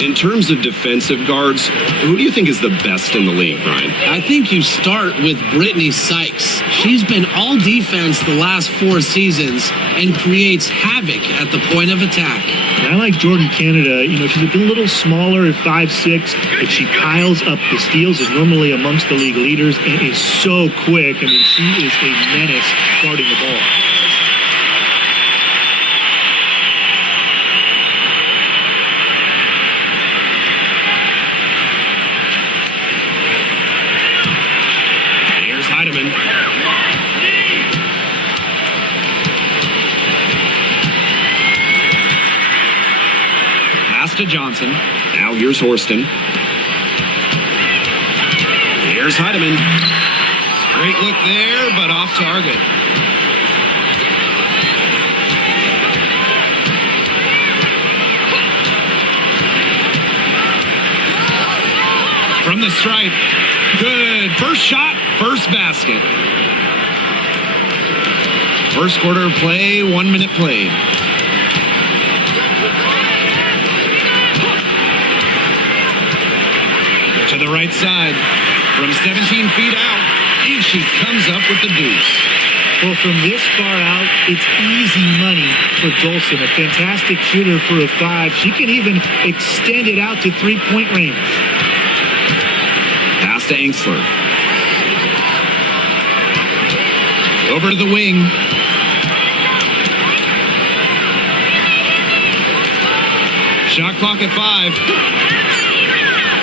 In terms of defensive guards, who do you think is the best in the league, Brian? I think you start with Brittany Sykes. She's been all defense the last 4 seasons and creates havoc at the point of attack. I like Jordan Canada. You know, she's a little smaller at 5'6", but she piles up the steals, is normally amongst the league leaders, and is so quick. I mean, she is a menace guarding the ball. Here's Heidemann. Pass to Johnson. Now here's Horston. Here's Heidemann. Great look there, but off target. From the stripe. Good. First shot, first basket. First quarter play, 1 minute played. To the right side. From 17 feet out. And she comes up with the deuce. Well, from this far out, it's easy money for Dolson. A fantastic shooter for a 5. She can even extend it out to three-point range. Pass to Angsler. Over to the wing. Shot clock at 5.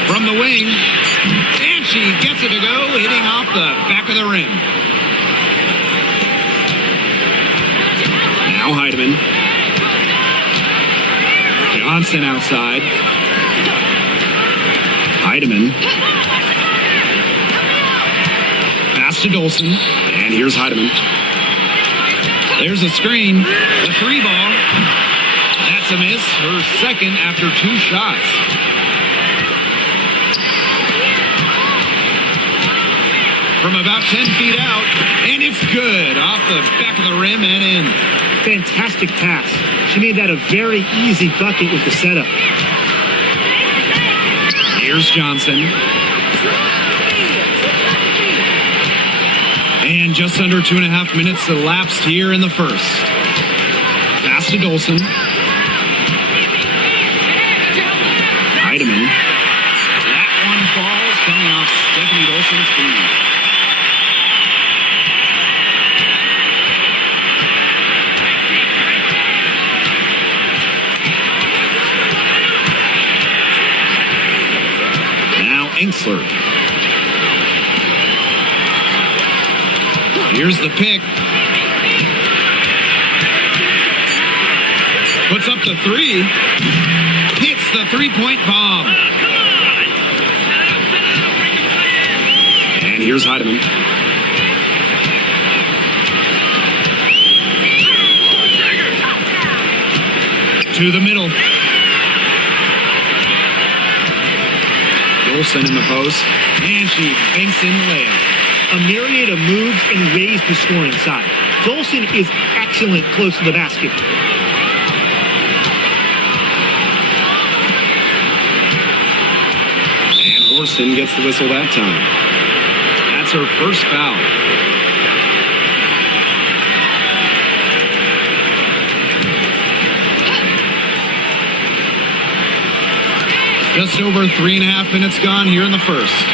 From the wing. And she gets it to go, hitting off the back of the rim. Now Heidemann. Johnson outside. Heidemann. Pass to Dolson. And here's Heidemann. There's a screen. The 3 ball. That's a miss. Her second after 2 shots. From about 10 feet out. And it's good. Off the back of the rim and in. Fantastic pass. She made that a very easy bucket with the setup. Here's Johnson. And just under 2.5 minutes elapsed here in the first. Pass to Dolson. Heidemann. That one falls, coming off Stephanie Dolson's feet. Now Angsler. Here's the pick. Puts up the 3. Hits the 3-point bomb. And here's Heidemann. To the middle. Dolson in the post. And she banks in the layup. A myriad of moves and ways to score inside. Dolson is excellent close to the basket. And Horston gets the whistle that time. That's her first foul. Just over 3.5 minutes gone here in the first.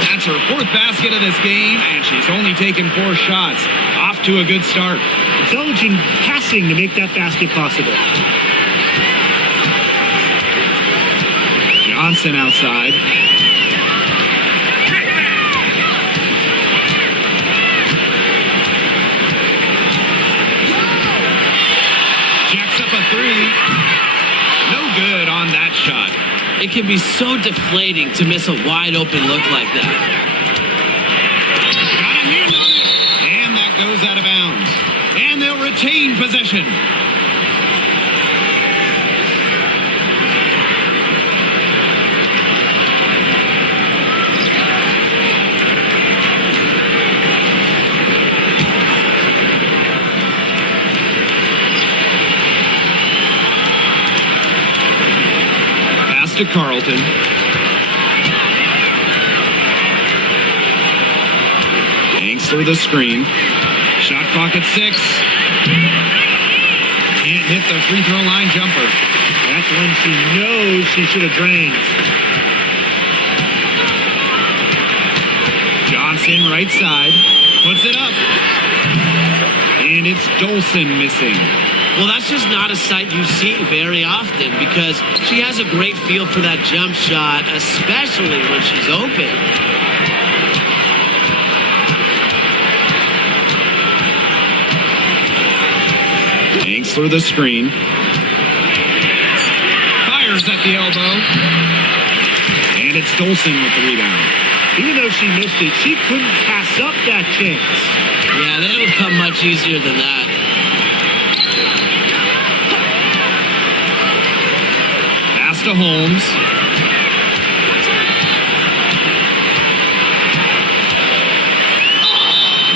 That's her 4th basket of this game, and she's only taken 4 shots. Off to a good start. Intelligent passing to make that basket possible. Johnson outside. Jacks up a 3. No good on that shot. It can be so deflating to miss a wide open look like that. Got a hand on it. And that goes out of bounds. And they'll retain possession. to Carlton. Angstler the screen. Shot clock at 6. Can't hit the free throw line jumper. That's when she knows she should have drained. Johnson right side. Puts it up. And it's Dolson missing. Well, that's just not a sight you see very often because she has a great feel for that jump shot, especially when she's open. Angstler the screen. Fires at the elbow. And it's Dolson with the rebound. Even though she missed it, she couldn't pass up that chance. Yeah, they don't come much easier than that. Pass to Holmes.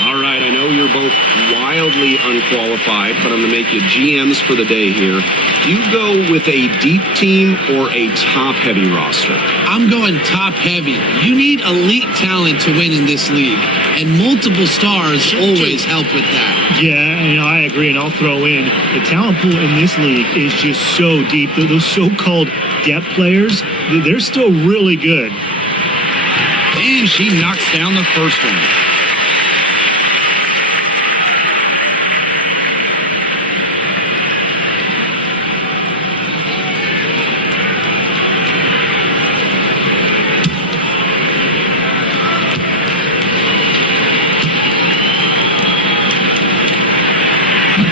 All right, I know you're both wildly unqualified, but I'm going to make you GMs for the day here. Do you go with a deep team or a top-heavy roster? I'm going top heavy. You need elite talent to win in this league, and multiple stars always help with that. Yeah, I agree, and I'll throw in the talent pool in this league is just so deep. Those so-called depth players, they're still really good. And she knocks down the first one.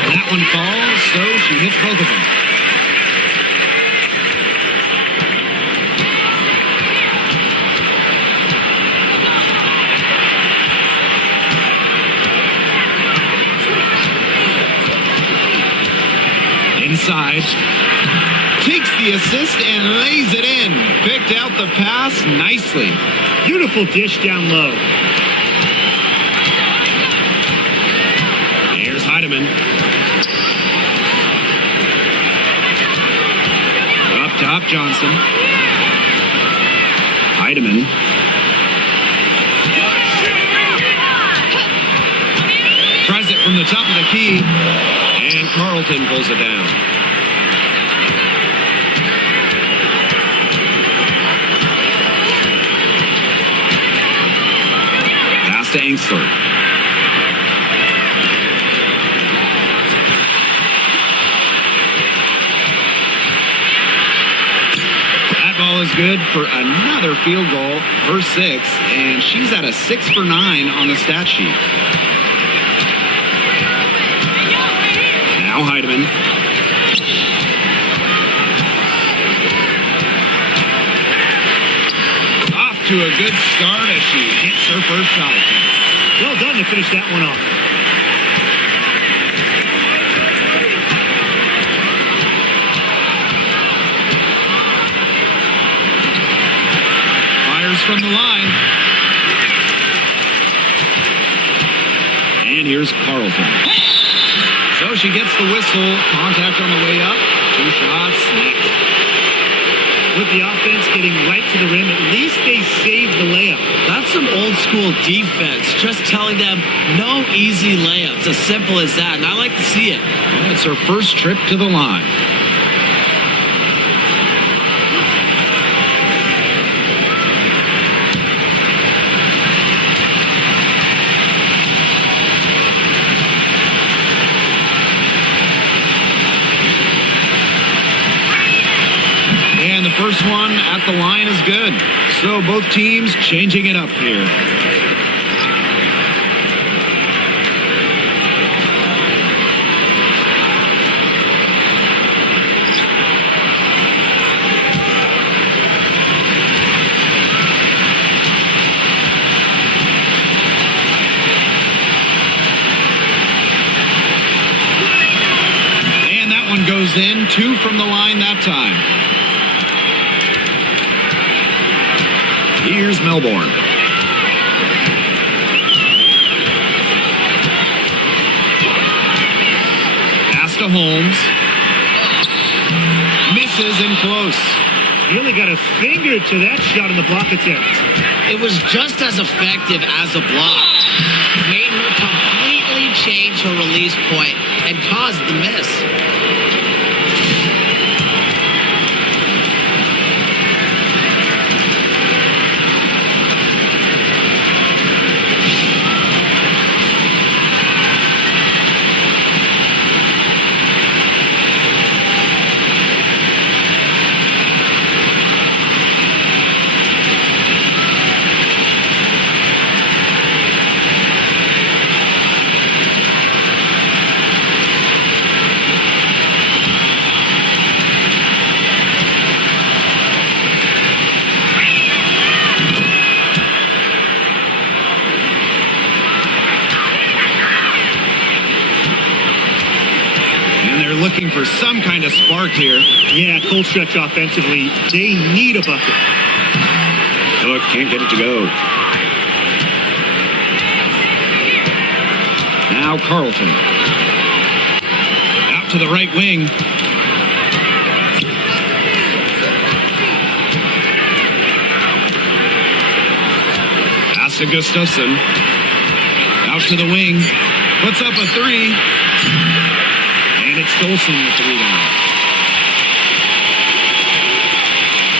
That one falls, so she hits both of them. Inside. Takes the assist and lays it in. Picked out the pass nicely. Beautiful dish down low. Here's Heidemann. Up top, Johnson. Heidemann. Tries it from the top of the key. And Carlton pulls it down. Pass to Angstler. That ball is good for another field goal, her 6th, and she's at a 6 for 9 on the stat sheet. Now Heidemann. Off to a good start as she hits her first shot attempt. Well done to finish that one off. Fires from the line. And here's Carlton. So she gets the whistle. Contact on the way up. 2 shots. Next. With the offense getting right to the rim, at least they saved the layup. That's some old school defense, just telling them no easy layups, as simple as that, and I like to see it. And it's her first trip to the line. And the first one at the line is good. So both teams changing it up here. And that one goes in. 2 from the line that time. Here's Melbourne. Pass to Holmes. Misses and close. Nearly got a finger to that shot in the block attempt. It was just as effective as a block. Made her completely change her release point and caused the miss. Looking for some kind of spark here. Yeah, cold stretch offensively. They need a bucket. Cook can't get it to go. Now Carlton. Out to the right wing. Pass to Gustafson. Out to the wing. Puts up a three. And it's Dolson with the rebound.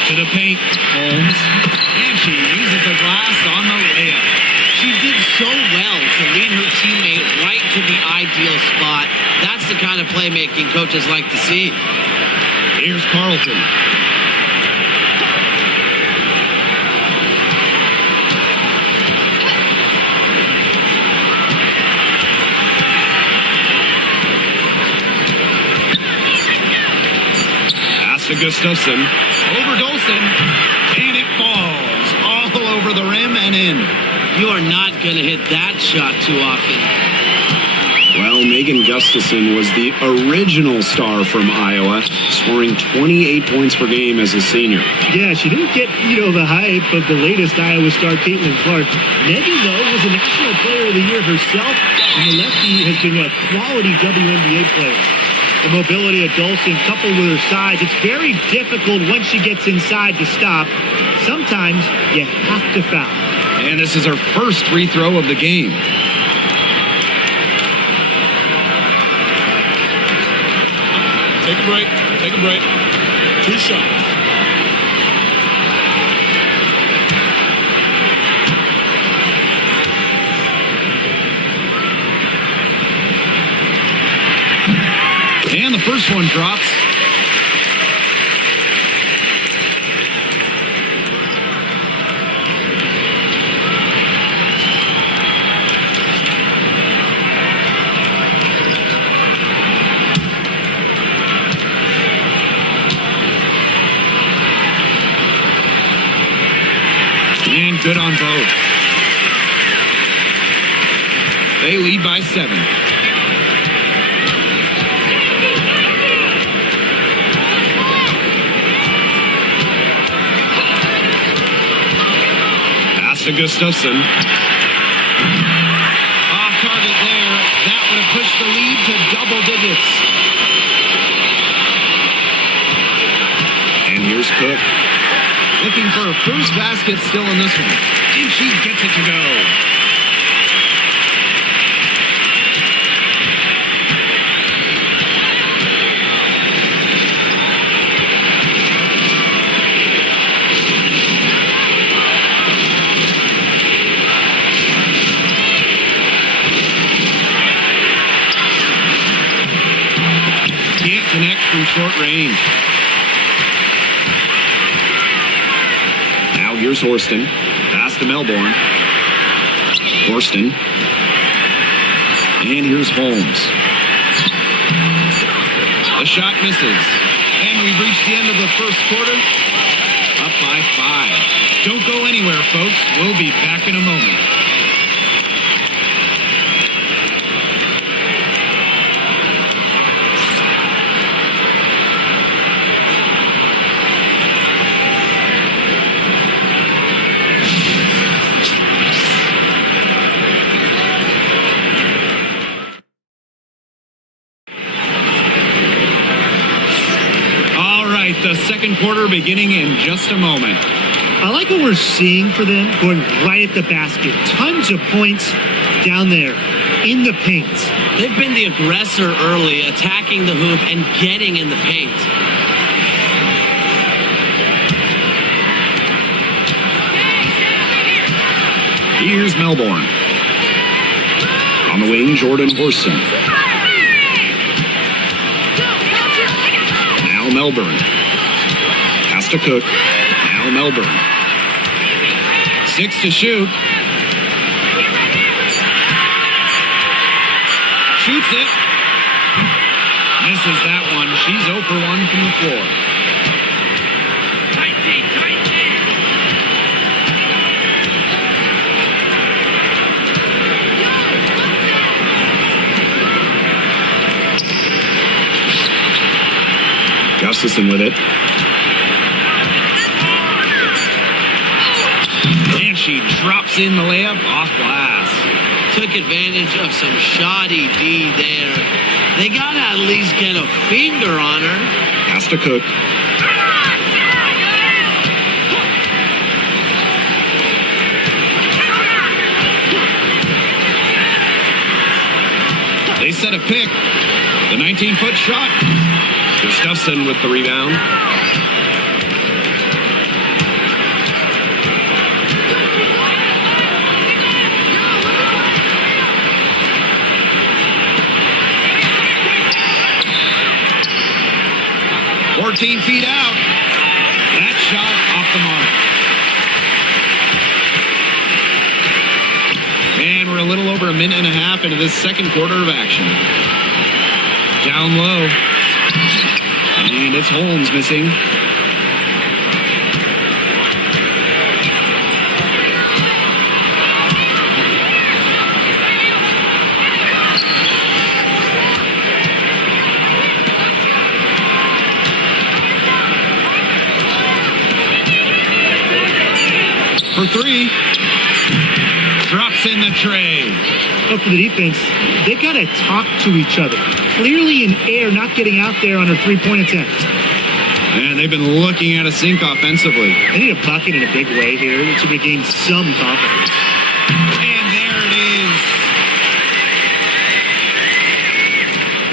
To the paint, Holmes. And she uses the glass on the layup. She did so well to lead her teammate right to the ideal spot. That's the kind of playmaking coaches like to see. Here's Carlton. To Gustafson, over Dolson, and it falls all over the rim and in. You are not going to hit that shot too often. Well, Megan Gustafson was the original star from Iowa, scoring 28 points per game as a senior. Yeah, she didn't get, the hype of the latest Iowa star, Caitlin Clark. Megan, though, was a National Player of the Year herself, and the lefty has been a quality WNBA player. The mobility of Dolson coupled with her size, it's very difficult once she gets inside to stop. Sometimes you have to foul. And this is her first free throw of the game. Take a break. Take a break. 2 shots. And the first one drops. And good on both. They lead by 7. To Gustafson. Off target there. That would have pushed the lead to double digits. And here's Cook. Looking for her first basket still in this one. And she gets it to go. Connect from short range. Now here's Horston. Pass to Melbourne. Horston. And here's Holmes. The shot misses. And we've reached the end of the first quarter. Up by 5. Don't go anywhere, folks. We'll be back in a moment. the second quarter beginning in just a moment. I like what we're seeing for them, going right at the basket. Tons of points down there in the paint. They've been the aggressor early, attacking the hoop and getting in the paint. Here's Melbourne. On the wing, Jordan Horston. Now Melbourne. Has to Cook. Now Melbourne. 6 to shoot. Shoots it. Misses that one. She's 0 for 1 from the floor. Gustafson with it. And she drops in the layup off glass. Took advantage of some shoddy D there. They got to at least get a finger on her. Has to Cook. They set a pick. The 19-foot shot. Gustafson with the rebound. Feet out. That shot off the mark. And we're a little over a minute and a half into this second quarter of action. Down low. And it's Holmes missing. For 3. Drops in the tray. But for the defense, they got to talk to each other. Clearly in air, not getting out there on her three-point attempt. And they've been looking at a sink offensively. They need a bucket in a big way here to regain some confidence. And there it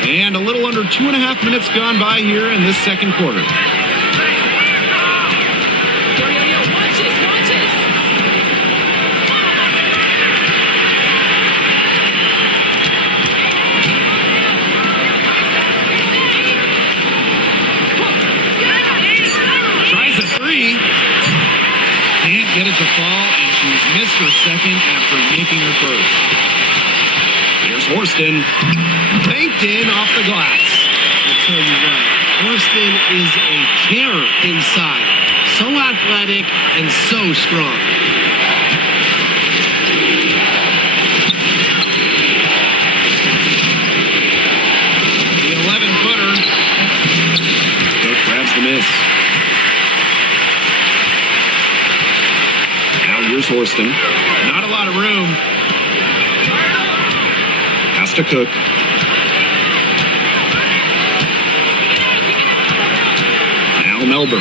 is. And a little under 2.5 minutes gone by here in this second quarter. Get it to fall, and she's missed her second after making her first. Here's Horston. Banked in off the glass. I'll tell you what, Horston is a terror inside. So athletic and so strong. The 11-footer. Coach grabs the miss. Here's Horston. Not a lot of room. Has to Cook. Now Melbourne.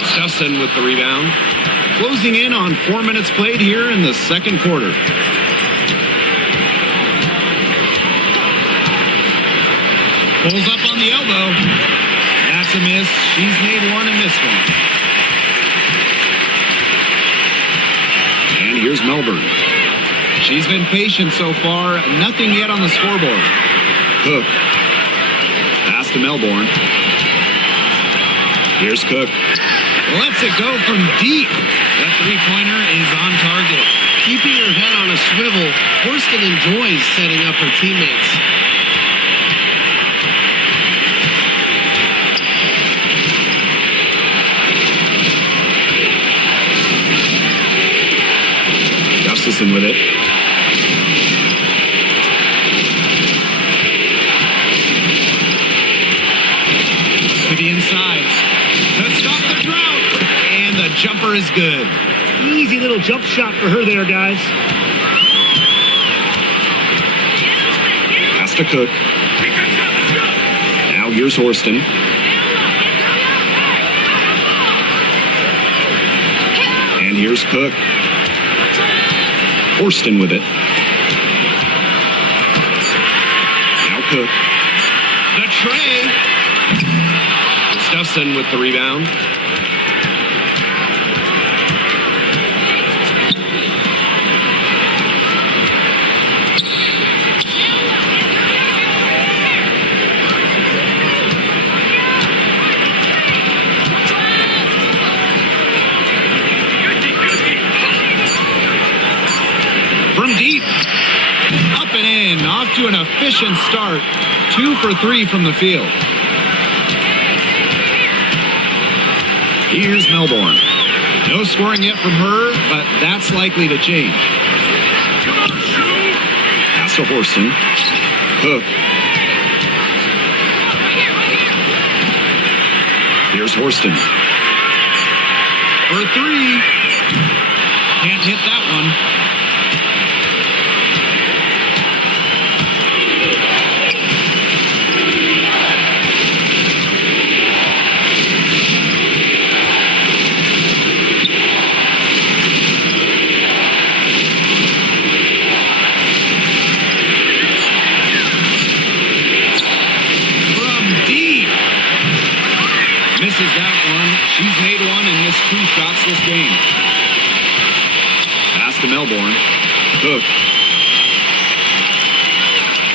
Gustafson with the rebound. Closing in on 4 minutes played here in the second quarter. Pulls up on the elbow. That's a miss. She's made one and missed one. And here's Melbourne. She's been patient so far. Nothing yet on the scoreboard. Cook. Pass to Melbourne. Here's Cook. Lets it go from deep. That three-pointer is on target. Keeping her head on a swivel, Horston enjoys setting up her teammates. Gustafson with it. To the inside. To stop the drought. And the jumper is good. Easy little jump shot for her there, guys. to Cook. Now here's Horston. And here's Cook. Horston with it. Now Cook. The tray. Gustafson with the rebound. From deep. Up and in. Off to an efficient start. 2 for 3 from the field. Here's Melbourne. No scoring yet from her, but that's likely to change. Pass to Horston. Cook. Here's Horston. For 3. Can't hit that one. Misses that one. She's made one and missed 2 shots this game. Pass to Melbourne. Cook.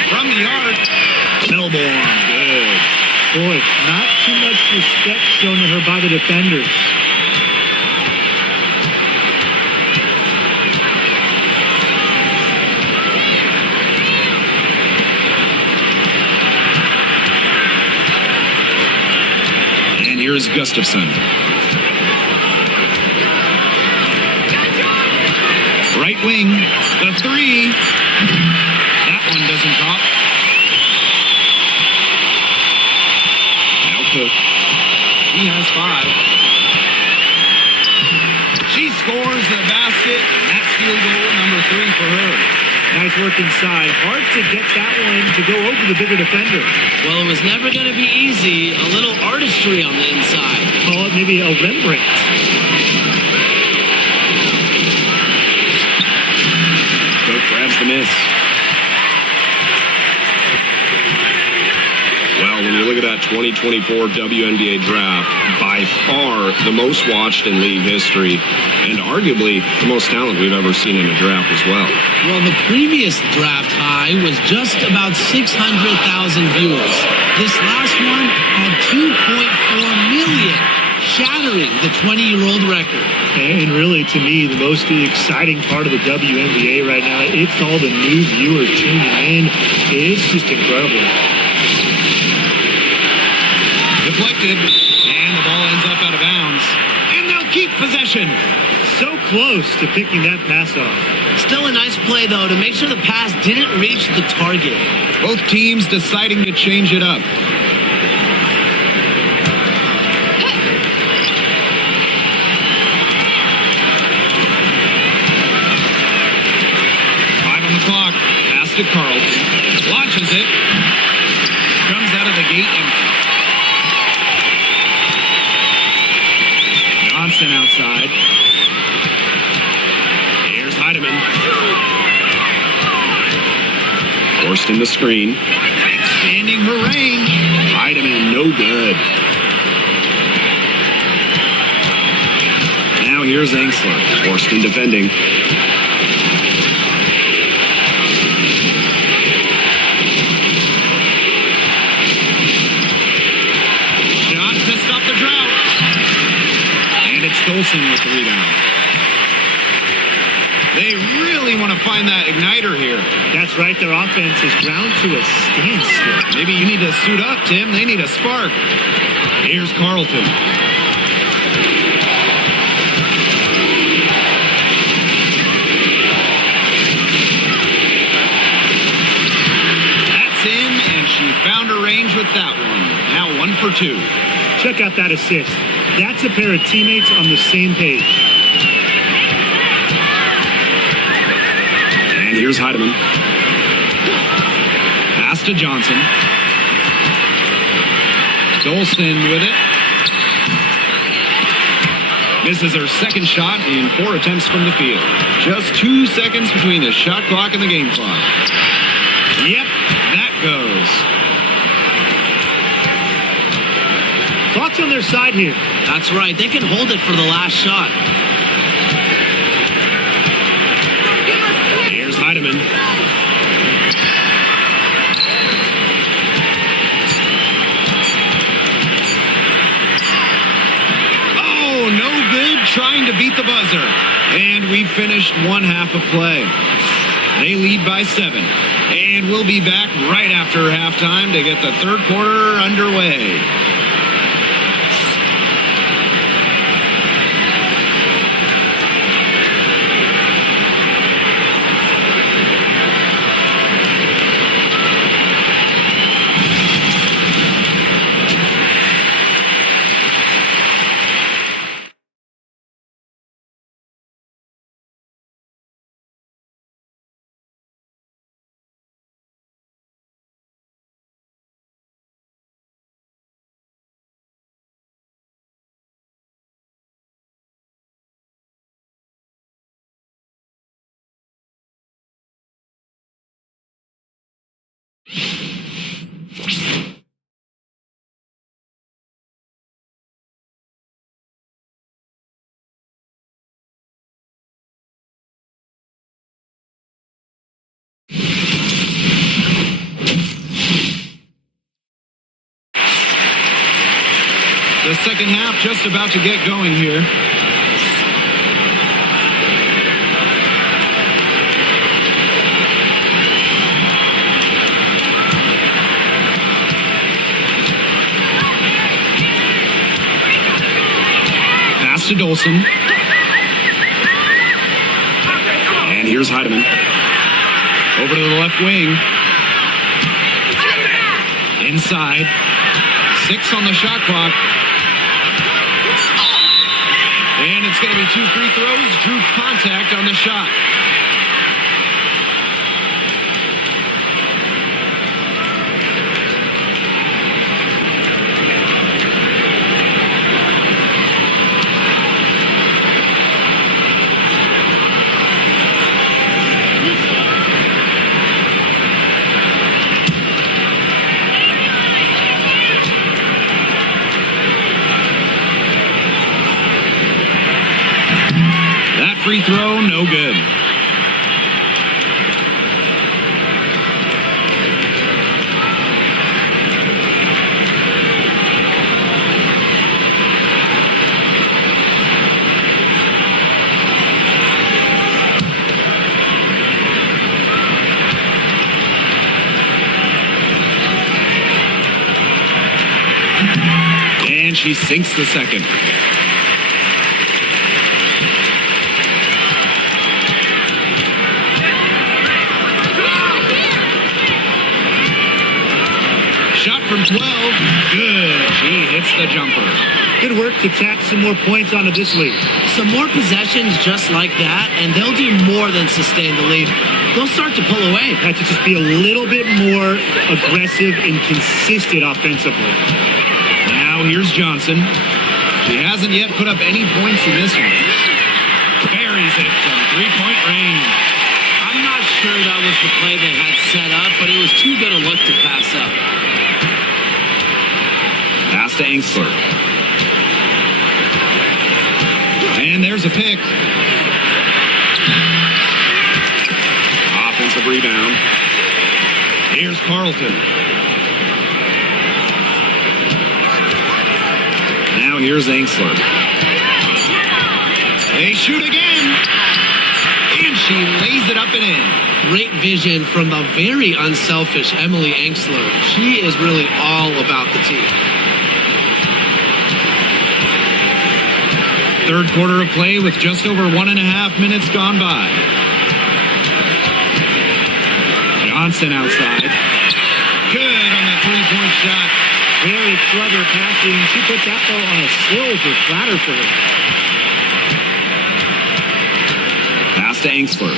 From the arc. Melbourne. Good. Boy, not too much respect shown to her by the defenders. Here's Gustafson. Right wing, the 3. That one doesn't drop. Now Cook. He has 5. She scores the basket. That's field goal number 3 for her. Nice work inside. Hard to get that one to go over the bigger defender. Well, it was never going to be easy. A little artistry on the inside. Call it maybe a Rembrandt. Cook grabs the miss. Well, when you look at that 2024 WNBA draft, by far the most watched in league history, and arguably the most talent we've ever seen in a draft as well. Well, the previous draft high was just about 600,000 viewers. This last one had 2.4 million, shattering the 20-year-old record. And really, to me, the most exciting part of the WNBA right now, it's all the new viewers tuning in. It's just incredible. Deflected, and the ball ends up out of bounds. And they'll keep possession. So close to picking that pass off. Still a nice play, though, to make sure the pass didn't reach the target. Both teams deciding to change it up. Clock. Pass to Carlton. Launches it. Comes out of the gate empty. Johnson outside. Here's Heidemann. Forced in the screen. Expanding her range. Heidemann, no good. Now here's Angsler. Forced in defending. Dolson with the rebound. They really want to find that igniter here. That's right. Their offense is ground to a standstill. Maybe you need to suit up, Tim. They need a spark. Here's Carlton. That's in, and she found her range with that one. Now 1 for 2. Check out that assist. That's a pair of teammates on the same page. And here's Heidemann. Pass Pass to Johnson. Dolson with it. Misses her second shot in 4 attempts from the field. Just 2 seconds between the shot clock and the game clock. Yep, that goes. Clock's on their side here. That's right. They can hold it for the last shot. Here's Heidemann. Oh, no good. Trying to beat the buzzer. And we finished one half of play. They lead by 7. And we'll be back right after halftime to get the third quarter underway. The second half just about to get going here. Pass to Dolson. And here's Heidemann. Over to the left wing. Inside. 6 on the shot clock. And it's going to be 2 free throws. Drew contact on the shot. Free throw, no good. And she sinks the second. From 12, good. She hits the jumper. Good work to tack some more points onto this lead. Some more possessions just like that, and they'll do more than sustain the lead. They'll start to pull away. Have to just be a little bit more aggressive and consistent offensively. Now here's Johnson. She hasn't yet put up any points in this one. Buries it from 3-point range. I'm not sure that was the play they had set up, but it was too good a look to pass up. Pass to Angsler. And there's a pick. Offensive rebound. Here's Carlton. Now here's Angsler. They shoot again. And she lays it up and in. Great vision from the very unselfish Emily Angsler. She is really all about the team. Third quarter of play with just over 1.5 minutes gone by. Johnson outside. Good on the 3-point shot. Very clever passing. She put that ball on a silver platter for her. Pass to Angsler.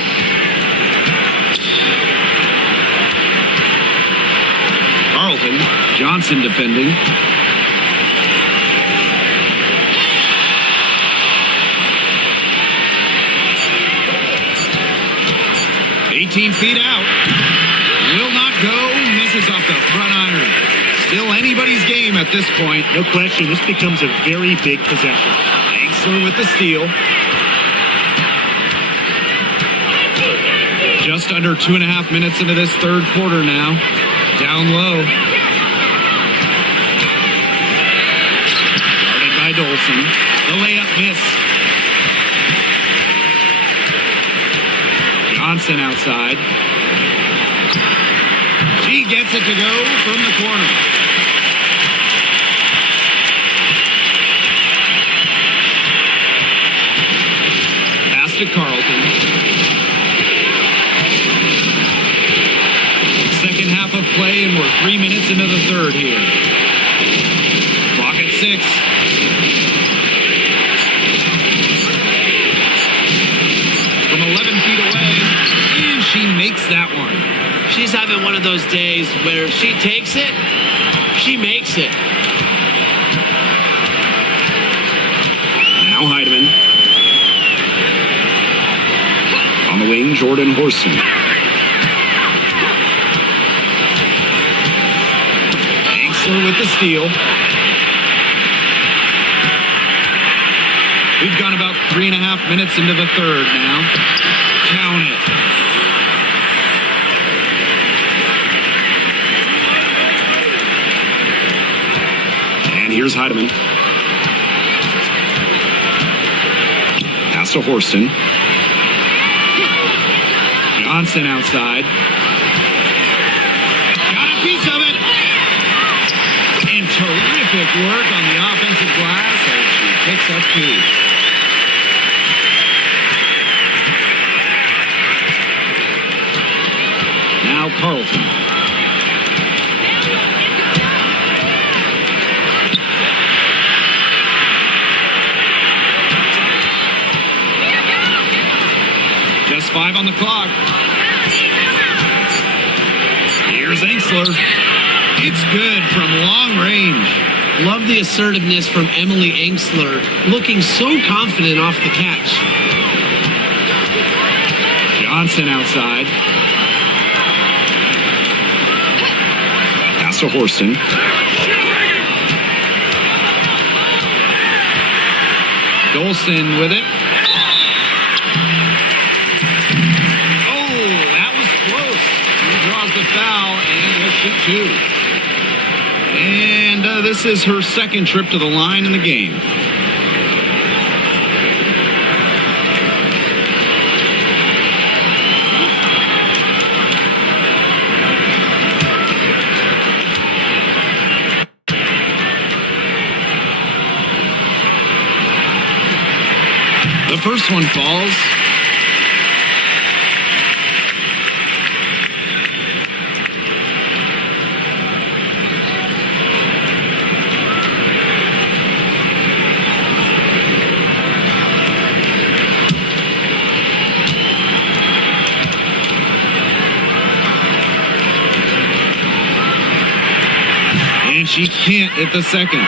Johnson defending. Feet out. Will not go. Misses off the front iron. Still anybody's game at this point. No question, this becomes a very big possession. Angsler with the steal. Just under 2.5 minutes into this third quarter now. Down low. Guarded by Dolson. The layup miss. Johnson outside. She gets it to go from the corner. Pass to Carlton. Second half of play, and we're 3 minutes into the third here. Clock at 6. From 11 feet away, and she makes that one. She's having one of those days where if she takes it, she makes it. Now Heidemann. On the wing, Jordan Horston. Angsler with the steal. We've gone about 3.5 minutes into the third now. Count it. And here's Heidemann. Pass to Horston. Johnson outside. Got a piece of it. And terrific work on the offensive glass as she picks up 2. Now Carlton. Just 5 on the clock. Here's Angsler. It's good from long range. Love the assertiveness from Emily Angsler, looking so confident off the catch. Johnson outside. Pass to Horston. Dolson with it. Oh, that was close. He draws the foul and will shoot 2. And this is her second trip to the line in the game. The first one falls. And she can't hit the second.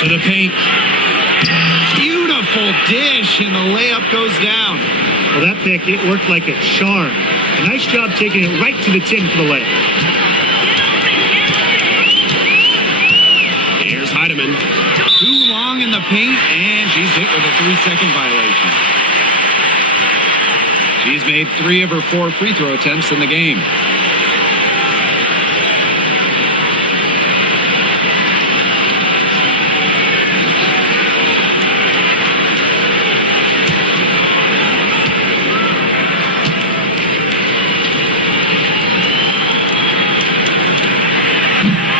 To the paint. Beautiful dish, and the layup goes down. Well, that pick, it worked like a charm. A nice job taking it right to the tin for the layup. Here's Heidemann. Too long in the paint, and she's hit with a 3-second violation. She's made 3 of her 4 free throw attempts in the game.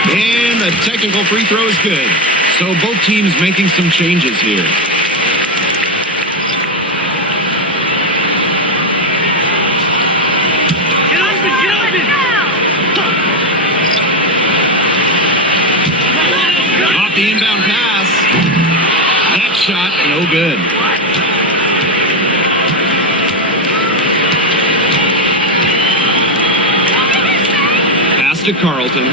And the technical free throw is good. So both teams making some changes here. Off the inbound pass. That shot, no good. to Carlton.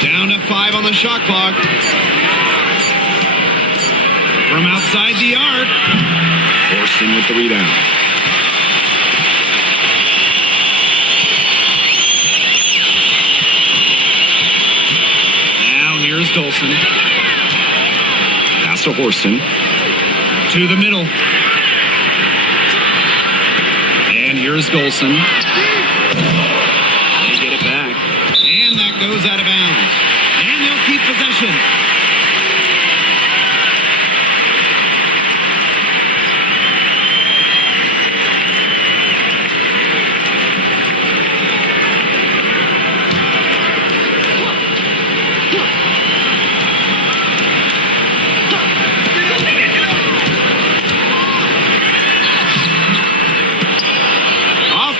Down to 5 on the shot clock. From outside the arc. Horston with the rebound. Now here's Dolson. Pass to Horston. To the middle. And here's Dolson. They get it back. And that goes out of bounds. And they'll keep possession.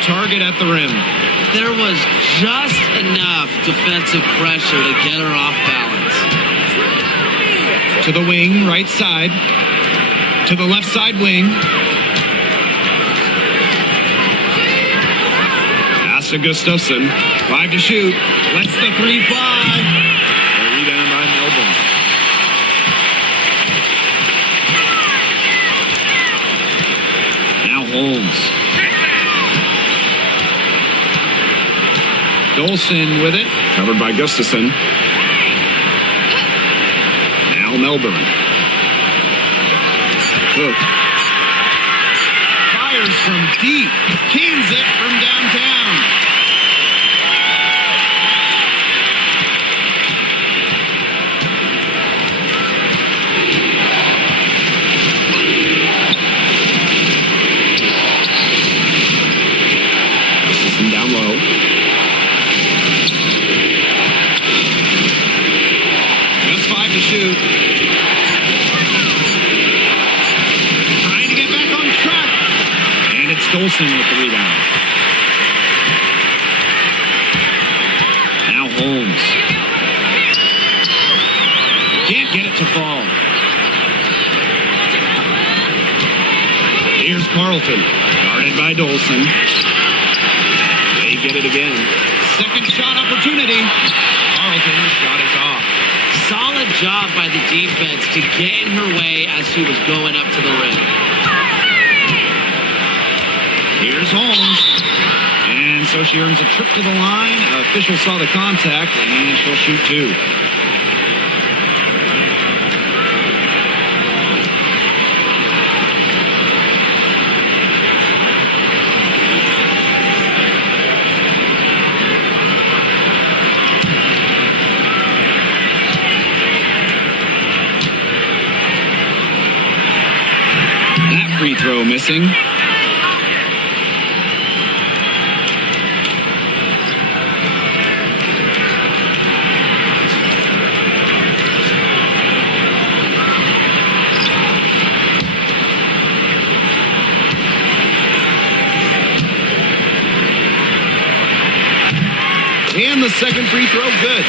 Target at the rim. There was just enough defensive pressure to get her off balance. To the wing, right side. To the left side wing. Pass to Gustafson. 5 to shoot. Lets the 3 fly. A rebound by Melbourne. Now Holmes. Dolson with it. Covered by Gustafson. Now Melbourne. Cook. Fires from deep. Cans it from downtown. Gustafson down low. To shoot. Trying to get back on track. And it's Dolson with the rebound. Now Holmes. Can't get it to fall. Here's Carlton. Guarded by Dolson. They get it again. Second shot opportunity. Carlton's shot is off. Solid job by the defense to gain her way as she was going up to the rim. Here's Holmes. And so she earns a trip to the line. Official saw the contact, and she'll shoot 2. Free throw missing. And the second free throw, good.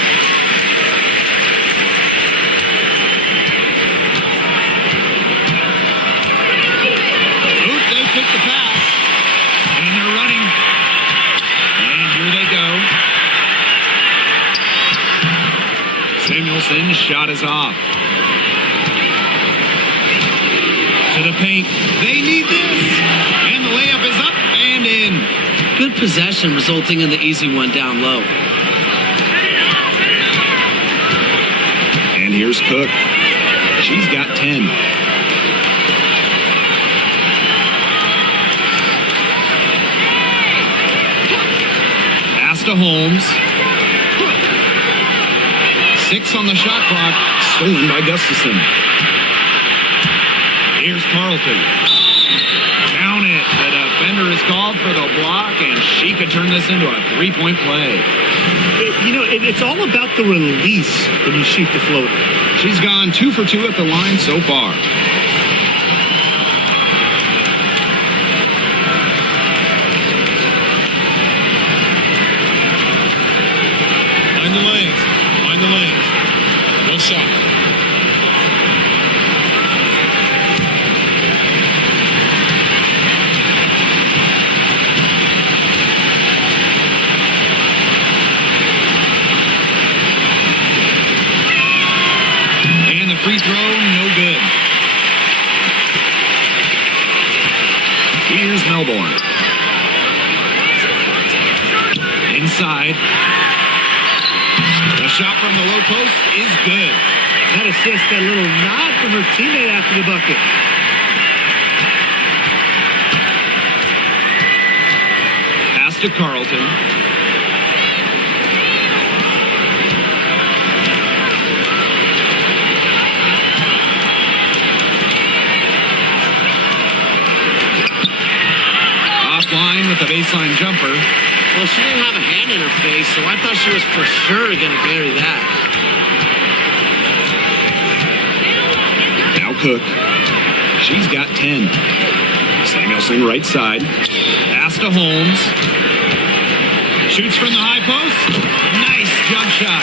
Pick the pass, and they're running, and here they go. Samuelson's shot is off. To the paint, they need this, and the layup is up and in. Good possession resulting in the easy one down low. And here's Cook. She's got 10. To Holmes. 6 on the shot clock. Stolen by Gustafson. Here's Carlton. Count it. The defender is called for the block, and she could turn this into a 3-point play. It's all about the release when you shoot the floater. She's gone 2 for 2 at the line so far. Mind the lanes. Good shot. Inside. The shot from the low post is good. That assist, that little nod from her teammate after the bucket. Pass to Carlton. Offline with a baseline jumper. Well, she didn't have a hand in her face, so I thought she was for sure going to bury that. Now Cook. She's got 10. Samuelson right side. Pass to Holmes. Shoots from the high post. Nice jump shot.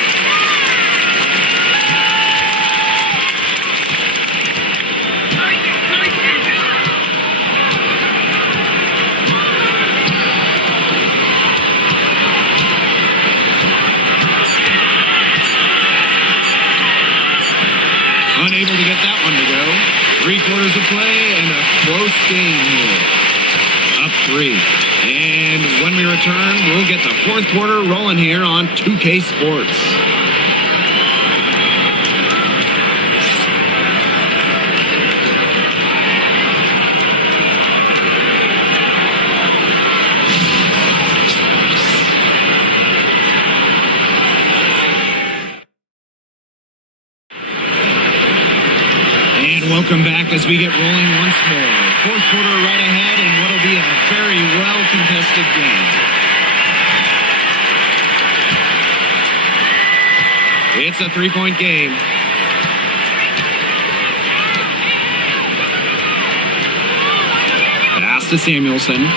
Unable to get that one to go. 3/4 of play and a close game here. Up 3. And when we return, we'll get the fourth quarter rolling here on 2K Sports. Welcome back as we get rolling once more. Fourth quarter right ahead in what will be a very well-contested game. It's a 3-point game. Pass to Samuelson.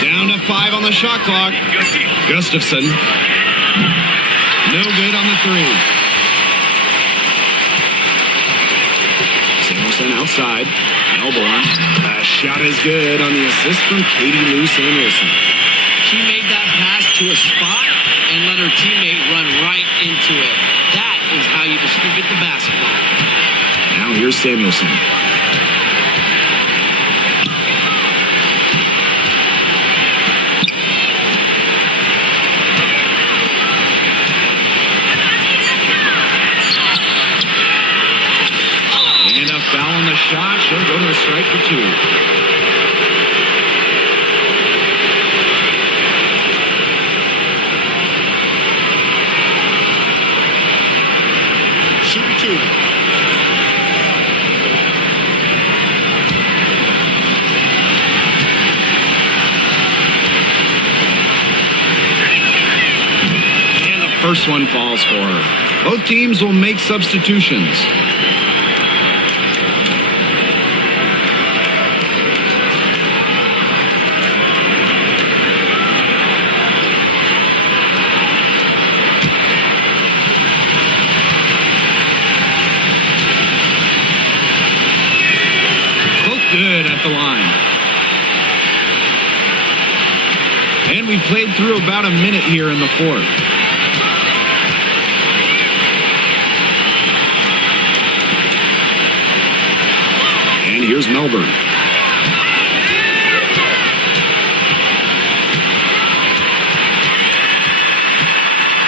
Down to 5 on the shot clock. Gustafson. No good on the 3. Samuelson outside. Melbourne. Shot is good on the assist from Katie Lou Samuelson. She made that pass to a spot and let her teammate run right into it. That is how you distribute the basketball. Now here's Samuelson. Foul on the shot. She'll go to the strike for 2. Shooting 2. And the first one falls for her. Both teams will make substitutions. Good at the line. And we played through about a minute here in the fourth. And here's Melbourne.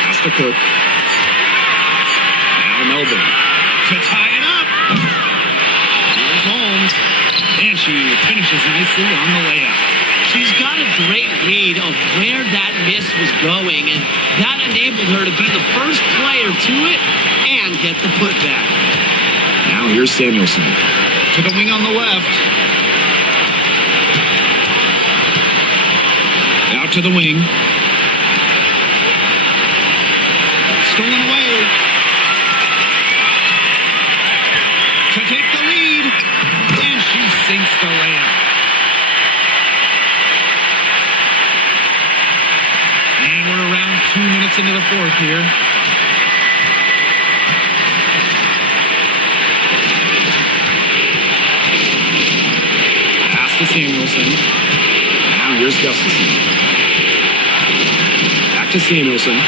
Pass to Cook. Now Melbourne to tie it up. Here's Holmes. And she finishes nicely on the layup. She's got a great read of where that miss was going, and that enabled her to be the first player to it and get the putback. Now here's Samuelson. To the wing on the left. Out to the wing. Stolen away. To take the lead. And she sinks the layup. And we're around 2 minutes into the fourth here. Pass to Samuelson. Now here's Gustafson. Back to Samuelson.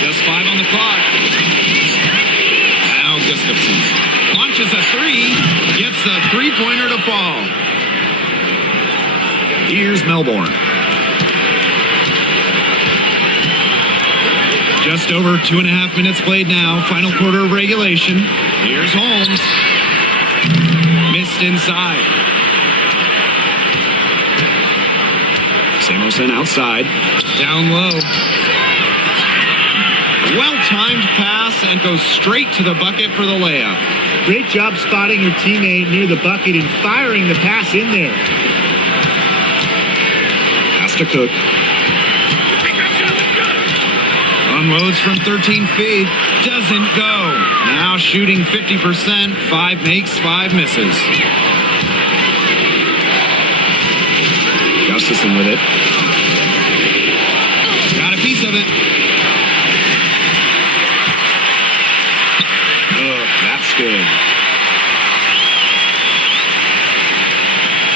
Just 5 on the clock. Now Gustafson. On Launches a three. Gets the three-pointer to fall. Here's Melbourne. Just over 2.5 minutes played now. Final quarter of regulation. Here's Holmes. Missed inside. Samuelson outside. Down low. Well-timed pass and goes straight to the bucket for the layup. Great job spotting your teammate near the bucket and firing the pass in there. Pass to Cook. Unloads from 13 feet. Doesn't go. Now shooting 50%. 5 makes, 5 misses. Gustafson with it. Got a piece of it. That's good.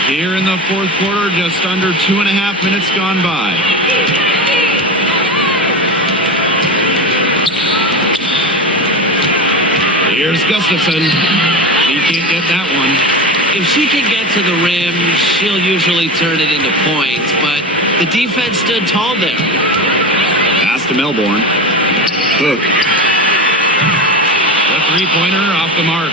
Here in the fourth quarter, just under 2.5 minutes gone by. Here's Gustafson. He can't get that one. If she can get to the rim, she'll usually turn it into points, but the defense stood tall there. Pass to Melbourne. Cook. The three-pointer off the mark.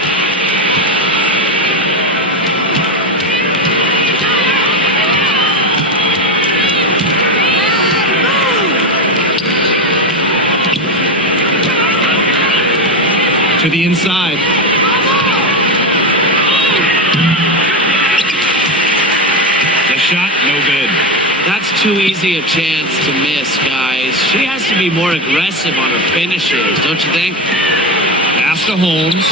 To the inside. The shot, no good. That's too easy a chance to miss, guys. She has to be more aggressive on her finishes, don't you think? Pass to Holmes.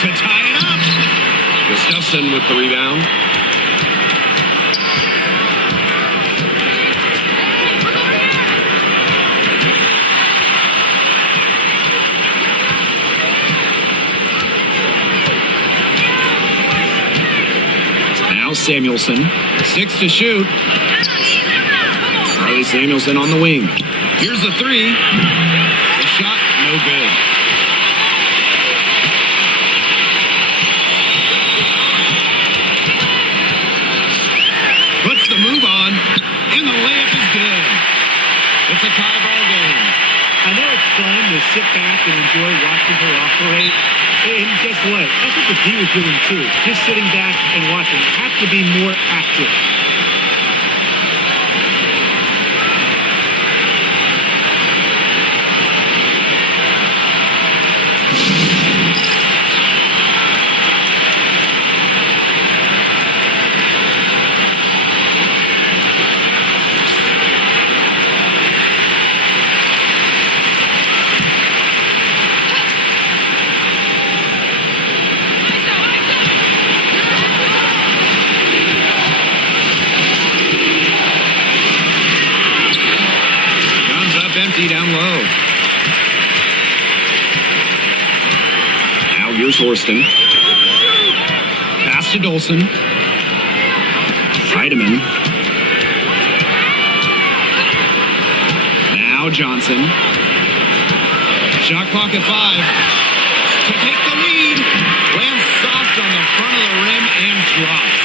To tie it up. Gustafson with the rebound. Now Samuelson. 6 to shoot. Riley Samuelson on the wing. Here's the three. The shot, no good. Puts the move on, and the layup is good. It's a tie ball game. I know it's fun to sit back and enjoy watching her operate. And guess what? That's what the D was doing too. Just sitting back and watching. Have to be more active. Empty down low. Now here's Horston. Pass to Dolson. Heidemann. Now Johnson. Shot clock at 5. To take the lead. Lands soft on the front of the rim and drops.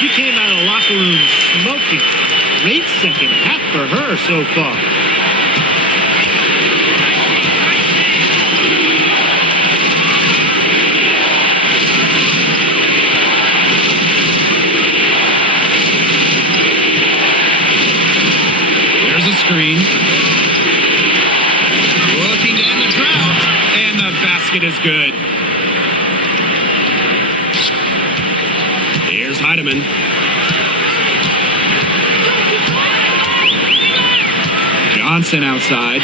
She came out of the locker room smoking. Great second half for her so far. Screen. Looking down the drought, and the basket is good. Here's Heidemann. Johnson outside.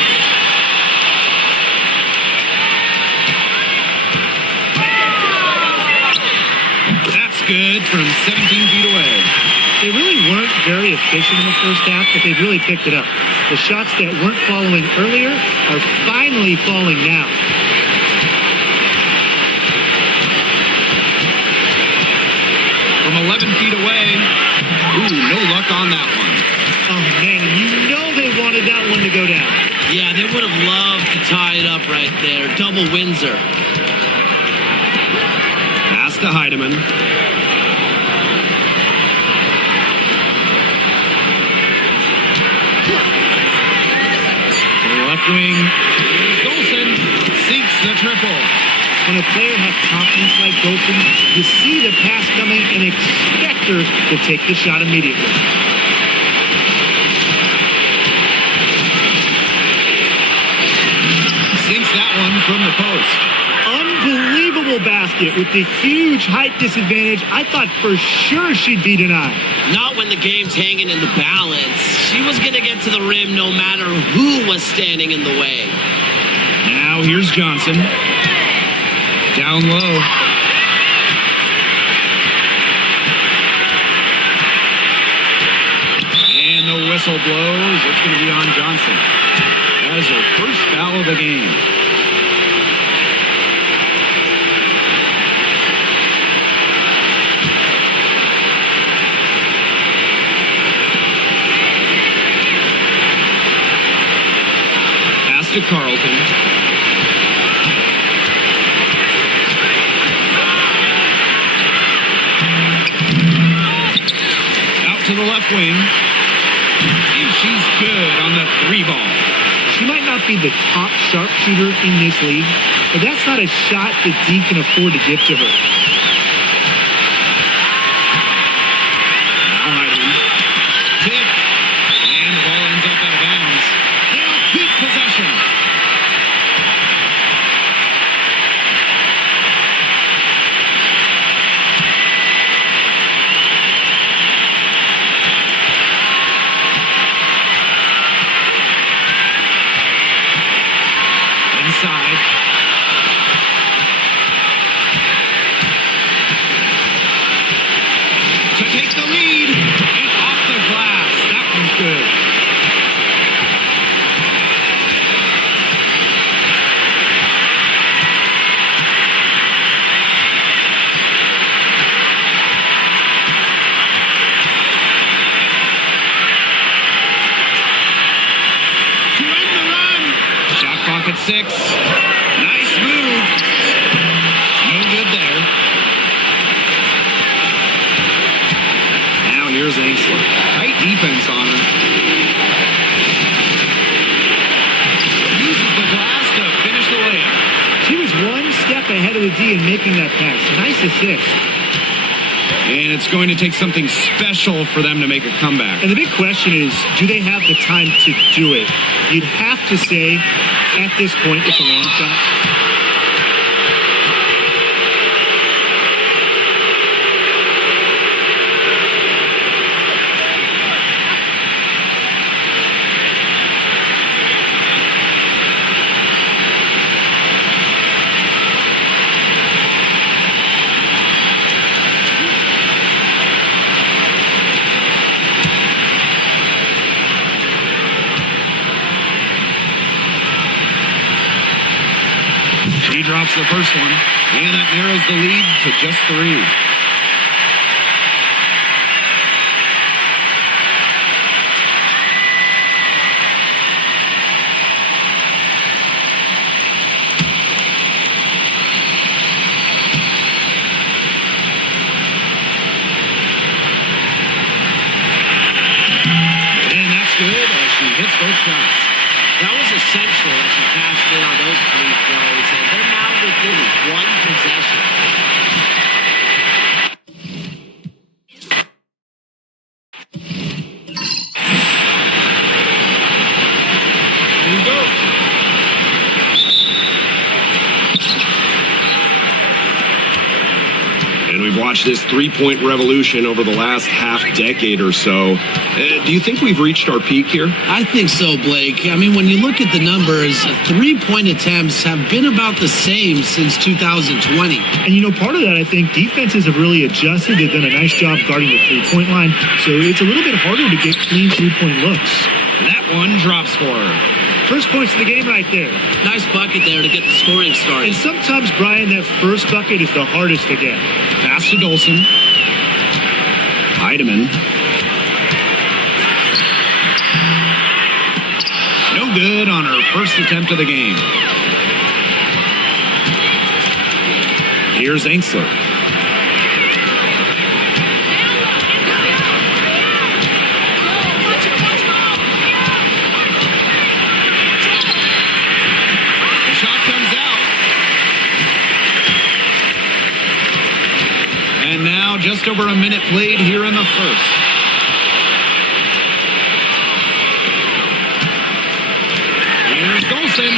That's good from 17 feet away. They really weren't very efficient in the first half, but they've really picked it up. The shots that weren't falling earlier are finally falling now. From 11 feet away. Ooh, no luck on that one. Oh, man, you know they wanted that one to go down. Yeah, they would have loved to tie it up right there. Double Windsor. Pass to Heidemann. Left wing. Dolson sinks the triple. When a player has confidence like Dolson, you see the pass coming and expect her to take the shot immediately. Sinks that one from the post. Unbelievable basket with the huge height disadvantage. I thought for sure she'd be denied. Not when the game's hanging in the balance. She was going to get to the rim no matter who was standing in the way. Now here's Johnson. Down low. And the whistle blows. It's going to be on Johnson. That is her first foul of the game. Pass to Carlton. Out to the left wing. And she's good on the 3 ball. She might not be the top sharpshooter in this league, but that's not a shot that D can afford to give to her. Now Heidemann. Tipped. And the ball ends up out of bounds. They'll keep possession. Inside. To take the lead. And off the glass. That one's good. To end the run. Shot clock at 6. Nice move. No good there. Now here's Ainsler. Tight defense on her. Uses the glass to finish the layup. She was one step ahead of the D in making that pass. Nice assist. And it's going to take something special for them to make a comeback. And the big question is, do they have the time to do it? You'd have to say, at this point, it's a long shot. He drops the first one, and that narrows the lead to just 3. And that's good as she hits both shots. That was essential that she cashed in on those free throws, and they're now within 1 possession. Here we go. And we've watched this 3-point revolution over the last half decade or so. Do you think we've reached our peak here? I think so, Blake. I mean, when you look at the numbers, 3-point attempts have been about the same since 2020. And, part of that, I think, defenses have really adjusted. They've done a nice job guarding the three-point line. So it's a little bit harder to get clean three-point looks. That one drops for her. First points of the game right there. Nice bucket there to get the scoring started. And sometimes, Brian, that first bucket is the hardest to get. Pass to Dolson. Heidemann. No good on her first attempt of the game. Here's Ainsler. just over a minute played here in the first. Here's Golson.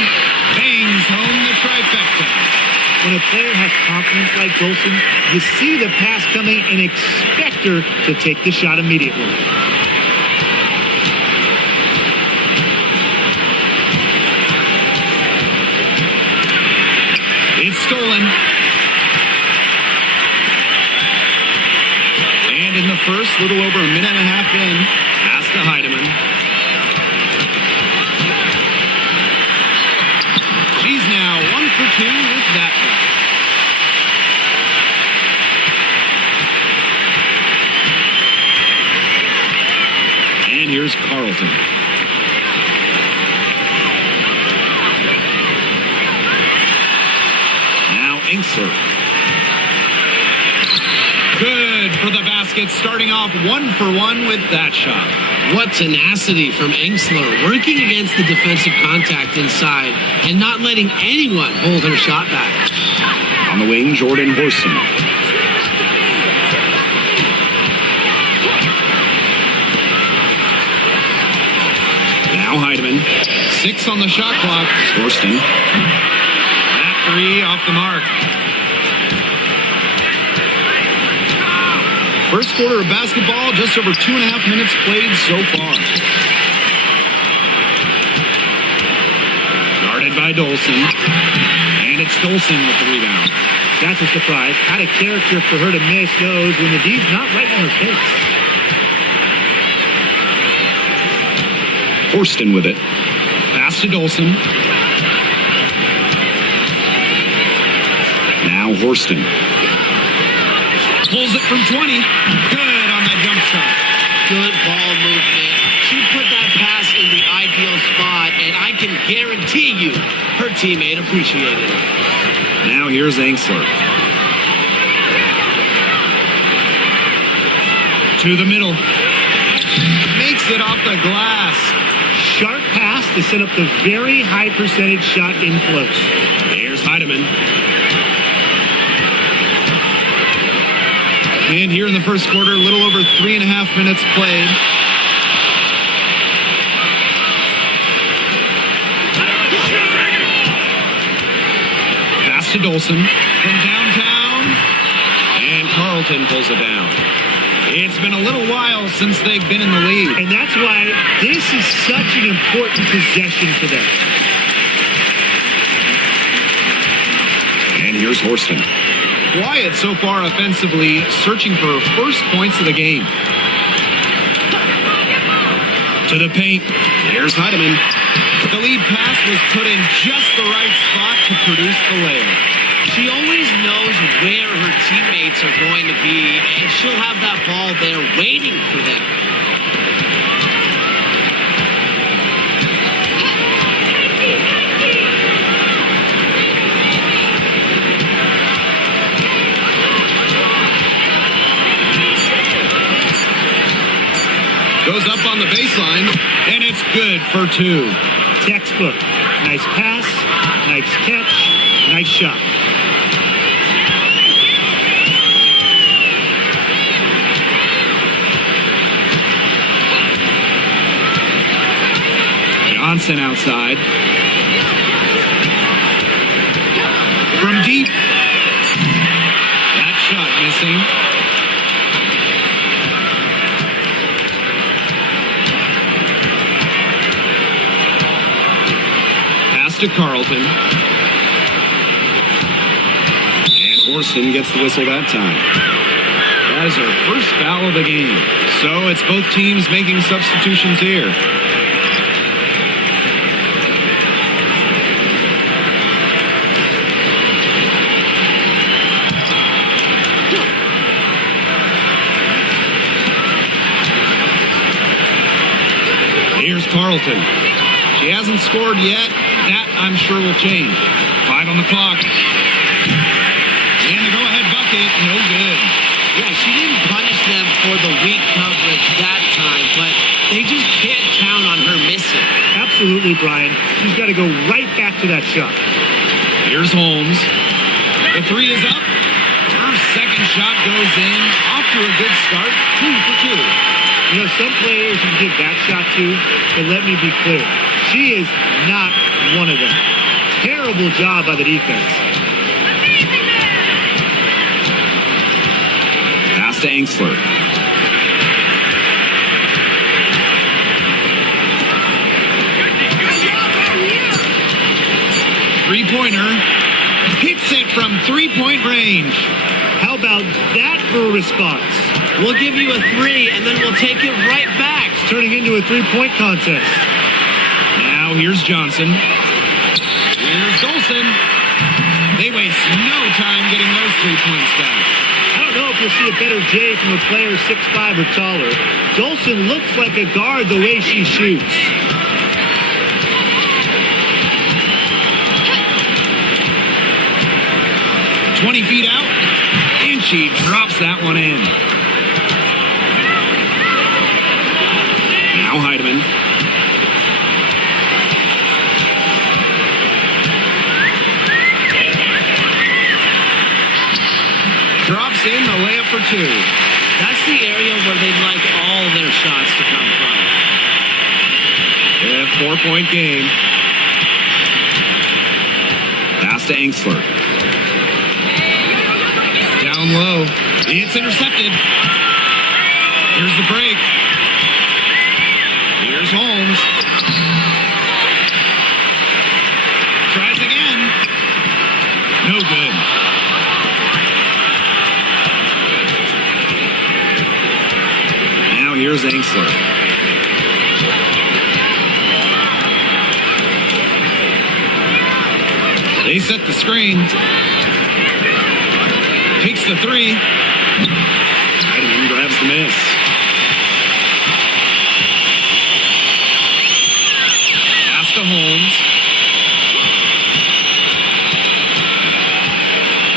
Bangs home the trifecta. When a player has confidence like Golson, you see the pass coming and expect her to take the shot immediately. It's stolen. And in the first, little over a minute and a half in, pass to Heidemann. She's now 1 for 2 with that one. And here's Carlton. Now Inkster. Good for the basket, starting off 1 for 1 with that shot. What tenacity from Inkster, working against the defensive contact inside and not letting anyone hold her shot back. On the wing, Jordan Horston. Now Heidemann. 6 on the shot clock. Horston. That 3 off the mark. First quarter of basketball, just over 2.5 minutes played so far. Guarded by Dolson. And it's Dolson with the rebound. That's a surprise. Out of character for her to miss those when the D's not right in her face. Horston with it. Pass to Dolson. Now Horston. Pulls it from 20. Good on that jump shot. Good ball movement. She put that pass in the ideal spot, and I can guarantee you her teammate appreciated it. Now here's Angsler. To the middle. Makes it off the glass. Sharp pass to set up the very high percentage shot in close. Here's Heidemann. And here in the first quarter, a little over 3.5 minutes played. Pass to Dolson from downtown. And Carlton pulls it down. It's been a little while since they've been in the lead. And that's why this is such an important possession for them. And here's Horston. Wyatt so far offensively searching for first points of the game. To the paint. Here's Heidemann. The lead pass was put in just the right spot to produce the layup. She always knows where her teammates are going to be, and she'll have that ball there waiting for them. Goes up on the baseline, and it's good for 2. Textbook. Nice pass, nice catch, nice shot. Johnson outside. From deep. That shot missing. To Carlton. And Horston gets the whistle that time. That is her first foul of the game. So it's both teams making substitutions here. Here's Carlton. She hasn't scored yet. That, I'm sure, will change. 5 on the clock. And the go-ahead bucket, no good. Yeah, she didn't punish them for the weak coverage that time, but they just can't count on her missing. Absolutely, Brian. She's got to go right back to that shot. Here's Holmes. The 3 is up. Her second shot goes in. Off to a good start. 2 for 2. You know, some players you give that shot to, but let me be clear. She is not one of them. Terrible job by the defense. Pass to Angsler. Three-pointer. Hits it from three-point range. How about that for a response? We'll give you a 3, and then we'll take it right back. It's turning into a three-point contest. Now here's Johnson. Here's Dolson. They waste no time getting those 3 points down. I don't know if you'll see a better J from a player 6'5" or taller. Dolson looks like a guard the way she shoots. "20 feet out, and she drops that one in." Now Heidemann. Drops in the layup for 2. That's the area where they'd like all their shots to come from. A 4-point game. Pass to Angsler. Down low. It's intercepted. Here's the break. Here's Holmes. Tries again. No good. Now here's Angsler. They set the screen. Takes the 3. Heidemann grabs the miss. Pass to Holmes.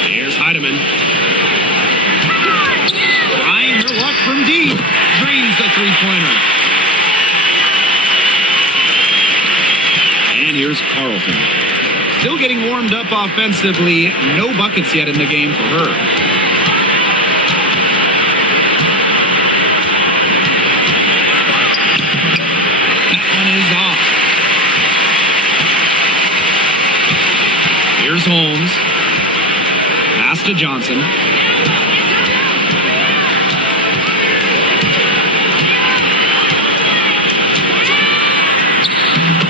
Here's Heidemann. Trying her luck from deep. Drains the 3-pointer. And here's Carlton. Still getting warmed up offensively. No buckets yet in the game for her. That one is off. Here's Holmes. Pass to Johnson.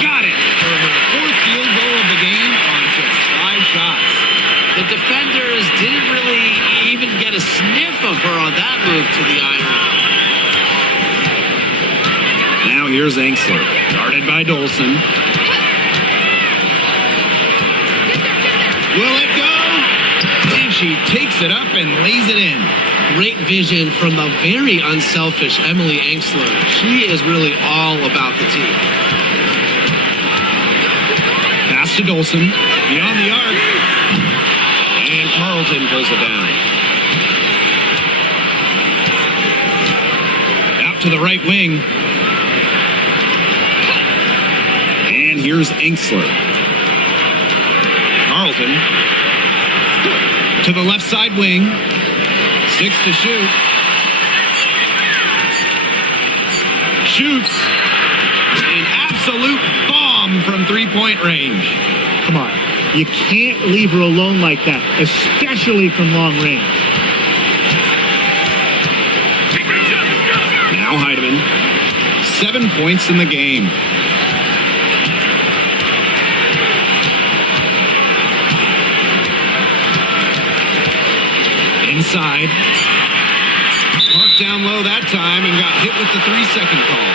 Got it for her 4th field goal of the game on just 5 shots. The defenders didn't really even get a sniff of her on that move to the iron. Now here's Angsler. Guarded by Dolson. Will it go? And she takes it up and lays it in. Great vision from the very unselfish Emily Angsler. She is really all about the team. Pass to Dolson. Beyond the arc. And Carlton pulls it down. Out to the right wing. And here's Angsler. Carlton to the left side wing. 6 to shoot. Shoots. An absolute bomb from 3-point range. Come on. You can't leave her alone like that, especially from long range. Now Heidemann. 7 points in the game. Inside. Marked down low that time and got hit with the 3-second call.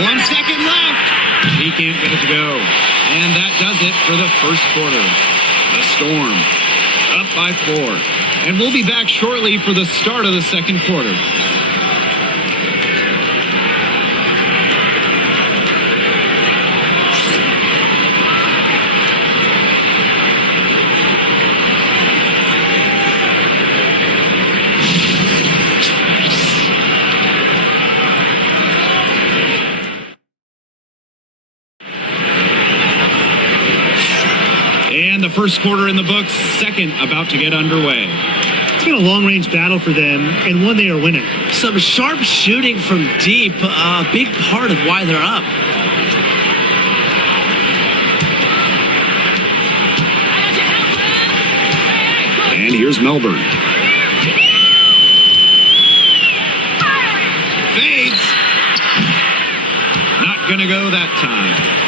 One second left. He can't get it to go. And that does it for the first quarter. The Storm up by 4. And we'll be back shortly for the start of the second quarter. First quarter in the books, second about to get underway. It's been a long-range battle for them, and one they are winning. Some sharp shooting from deep, a big part of why they're up. And here's Melbourne. Fades. Not going to go that time.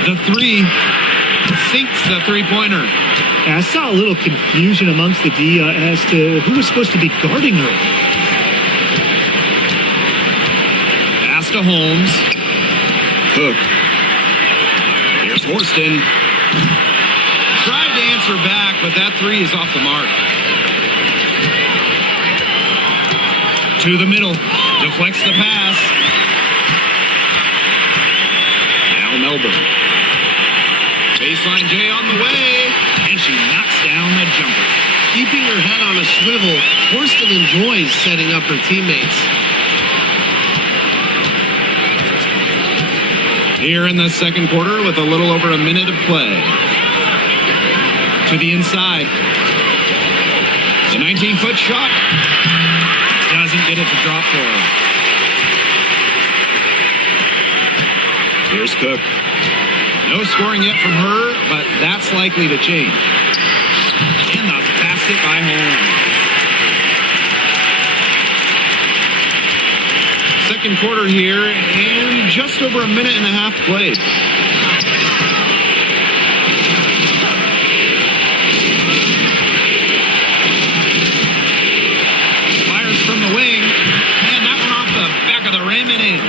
The three sinks the three-pointer. I saw a little confusion amongst the D as to who was supposed to be guarding her. Pass to Holmes. Cook. Here's Horston. Tried to answer back, but that three is off the mark. To the middle. Deflects the pass. Now Melbourne. Baseline J on the way, and she knocks down the jumper. Keeping her head on a swivel, Horston enjoys setting up her teammates. Here in the second quarter with a little over a minute of play. To the inside. The 19-foot shot. Doesn't get it to drop for her. Here's Cook. No scoring yet from her, but that's likely to change. And the basket by Holmes. Second quarter here, and just over a minute and a half played. Fires from the wing, and that one off the back of the rim and in.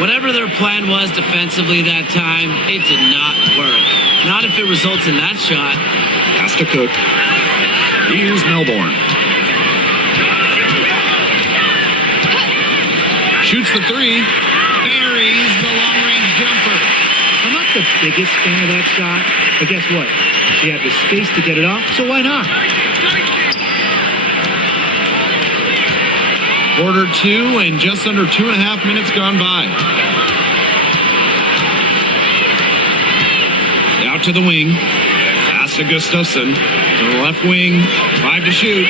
Whatever their plan was defensively that time, it did not work. Not if it results in that shot. Pass to Cook. Here's Melbourne. Shoots the three. Buries the long-range jumper. I'm not the biggest fan of that shot, but guess what? She had the space to get it off, so why not? Quarter two and just under 2.5 minutes gone by. Out to the wing. Pass to Gustafson. To the left wing. 5 to shoot.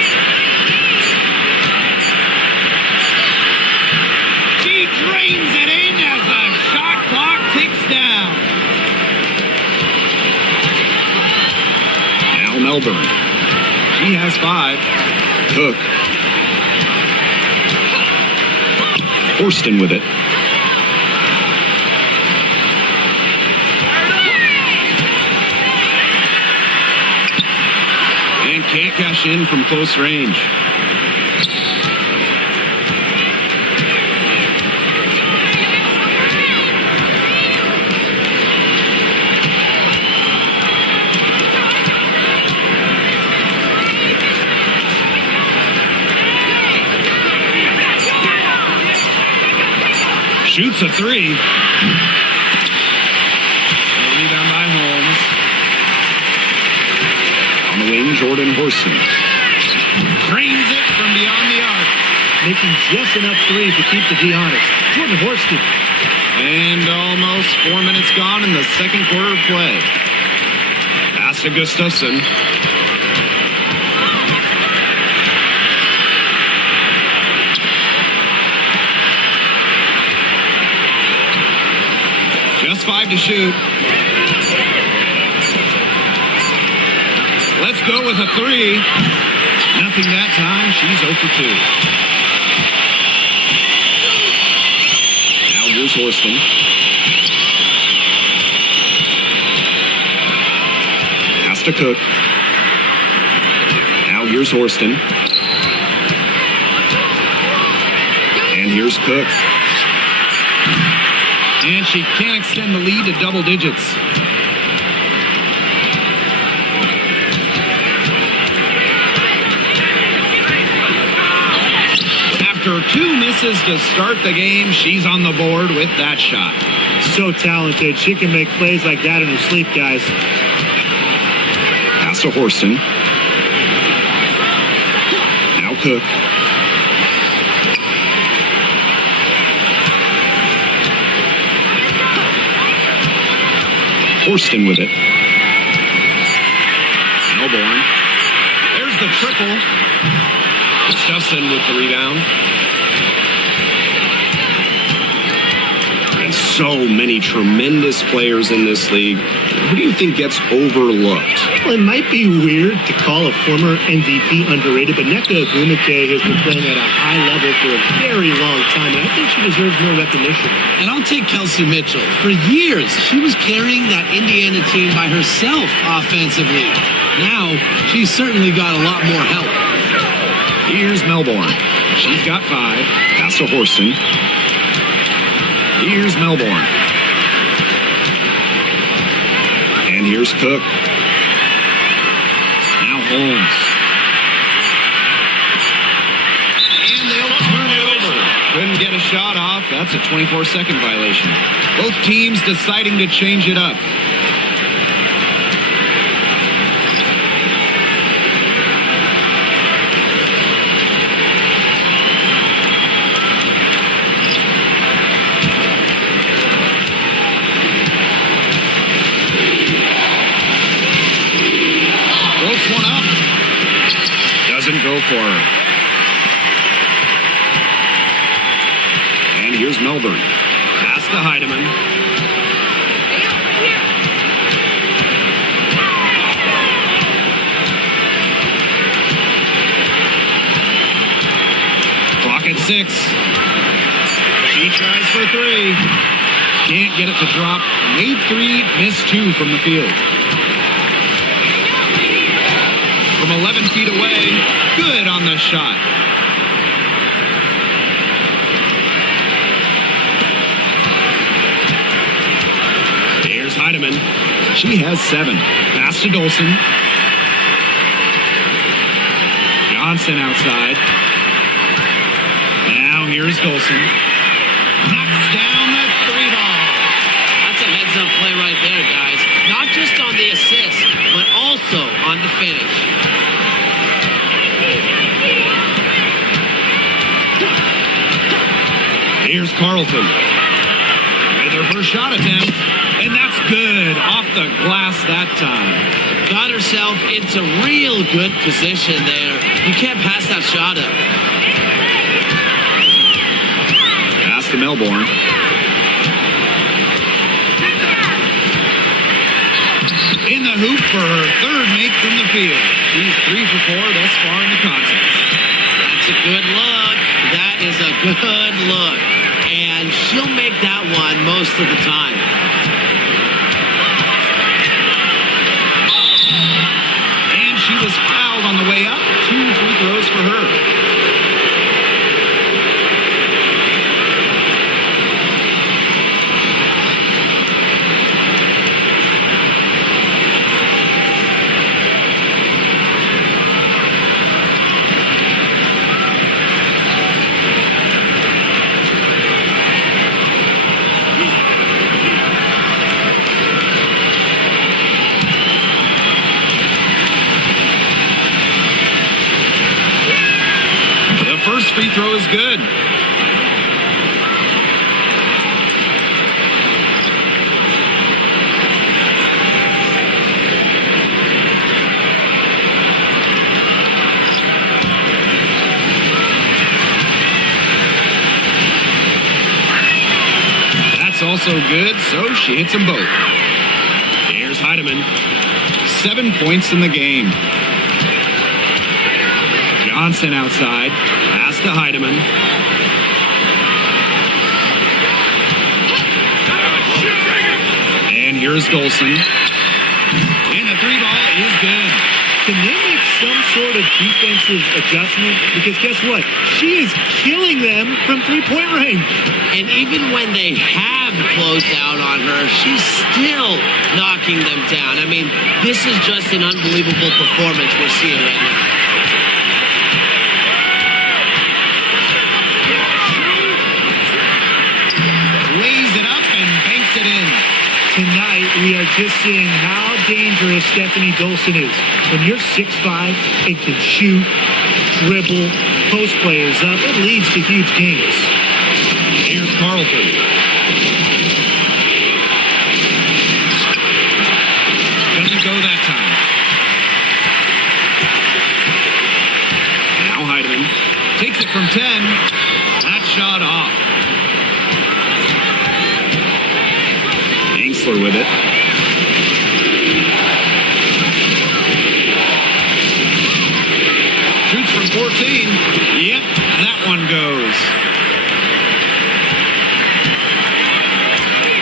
She drains it in as the shot clock ticks down. Now Melbourne. She has 5. Cook. Horston with it. And can't cash in from close range. Shoots a three. A rebound by Holmes. On the wing, Jordan Horston. Drains it from beyond the arc. Making just enough threes to keep the D honest. Jordan Horston. And almost 4 minutes gone in the second quarter of play. Pass to Gustafson. Just 5 to shoot. Let's go with a three. Nothing that time. She's 0 for 2. Now here's Horston. Pass to Cook. Now here's Horston. And here's Cook. And she can't extend the lead to double digits. After 2 misses to start the game, she's on the board with that shot. So talented. She can make plays like that in her sleep, guys. Pass to Horston. Now Cook. Horston with it. Melbourne. There's the triple. Gustafson with the rebound. And so many tremendous players in this league. Who do you think gets overlooked? Well, it might be weird to call a former MVP underrated, but Nneka Ogwumike has been playing at a high level for a very long time, and I think she deserves more recognition. And I'll take Kelsey Mitchell. For years, she was carrying that Indiana team by herself offensively. Now, she's certainly got a lot more help. Here's Melbourne. She's got 5. Pass to Horston. Here's Melbourne. And here's Cook. Now Holmes. And they'll turn it over. Couldn't get a shot off. That's a 24-second violation. Both teams deciding to change it up. Doesn't go for her. And here's Melbourne. Pass to Heidemann. Clock at 6. She tries for 3. Can't get it to drop. Made 3, missed 2 from the field. From 11 feet away, good on the shot. Here's Heidemann. She has 7. Pass to Dolson. Johnson outside. Now here's Dolson. Knocks down the 3-ball. That's a heads-up play right there, guys. Not just on the assist, but also on the finish. Here's Carlton with her first shot attempt, and that's good off the glass that time. Got herself into real good position there. You can't pass that shot up. Pass to Melbourne. In the hoop for her third make from the field. She's 3 for 4 thus far in the contest. That's a good look. That is a good look. And she'll make that one most of the time. And she was fouled on the way up. 2 free throws for her. First free throw is good. That's also good, so she hits them both. Here's Heidemann. 7 points in the game. Johnson outside. Pass to Heidemann. And here's Dolson. And the 3-ball is good. Can they make some sort of defensive adjustment? Because guess what? She is killing them from three-point range. And even when they have closed out on her, she's still knocking them down. I mean, this is just an unbelievable performance we're seeing right now. Lays it up and banks it in. Tonight, we are just seeing how dangerous Stephanie Dolson is. When you're 6'5" and can shoot, dribble, post players up, it leads to huge games. Here's Carlton. from 10. That shot off. Angsler with it. Shoots from 14. Yep, that one goes.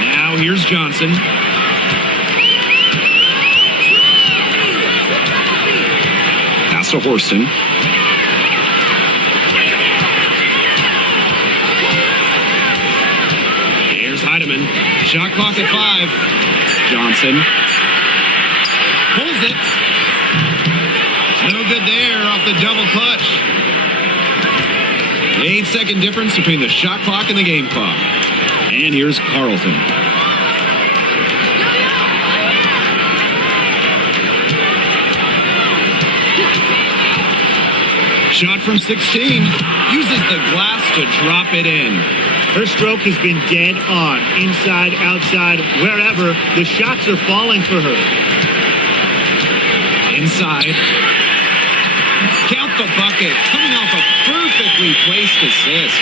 Now here's Johnson. Pass to Horston. Here's Heidemann. Shot clock at 5. Johnson pulls it. No good there off the double clutch. 8-second difference between the shot clock and the game clock. And here's Carlton. Shot from 16. Uses the glass to drop it in. Her stroke has been dead on. Inside, outside, wherever. The shots are falling for her. Inside. Count the bucket. Coming off a perfectly placed assist.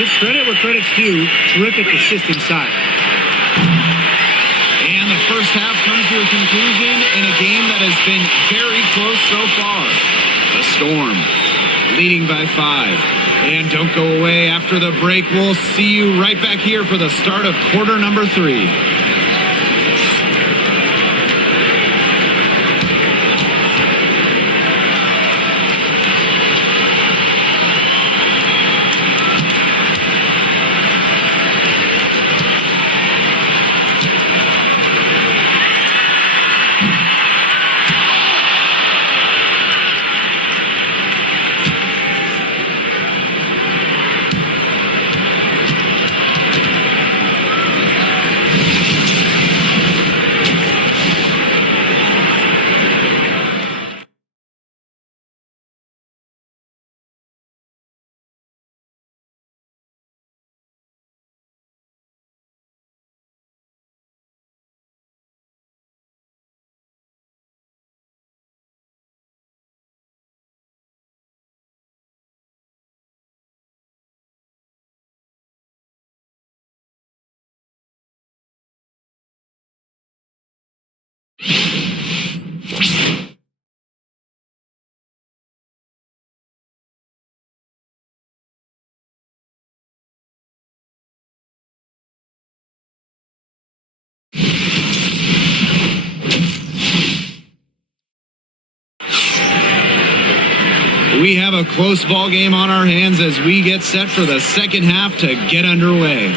Give credit where credit's due. Terrific assist inside. And the first half comes to a conclusion in a game that has been very close so far. The Storm leading by 5. And don't go away after the break. We'll see you right back here for the start of quarter number 3. We have a close ball game on our hands as we get set for the second half to get underway.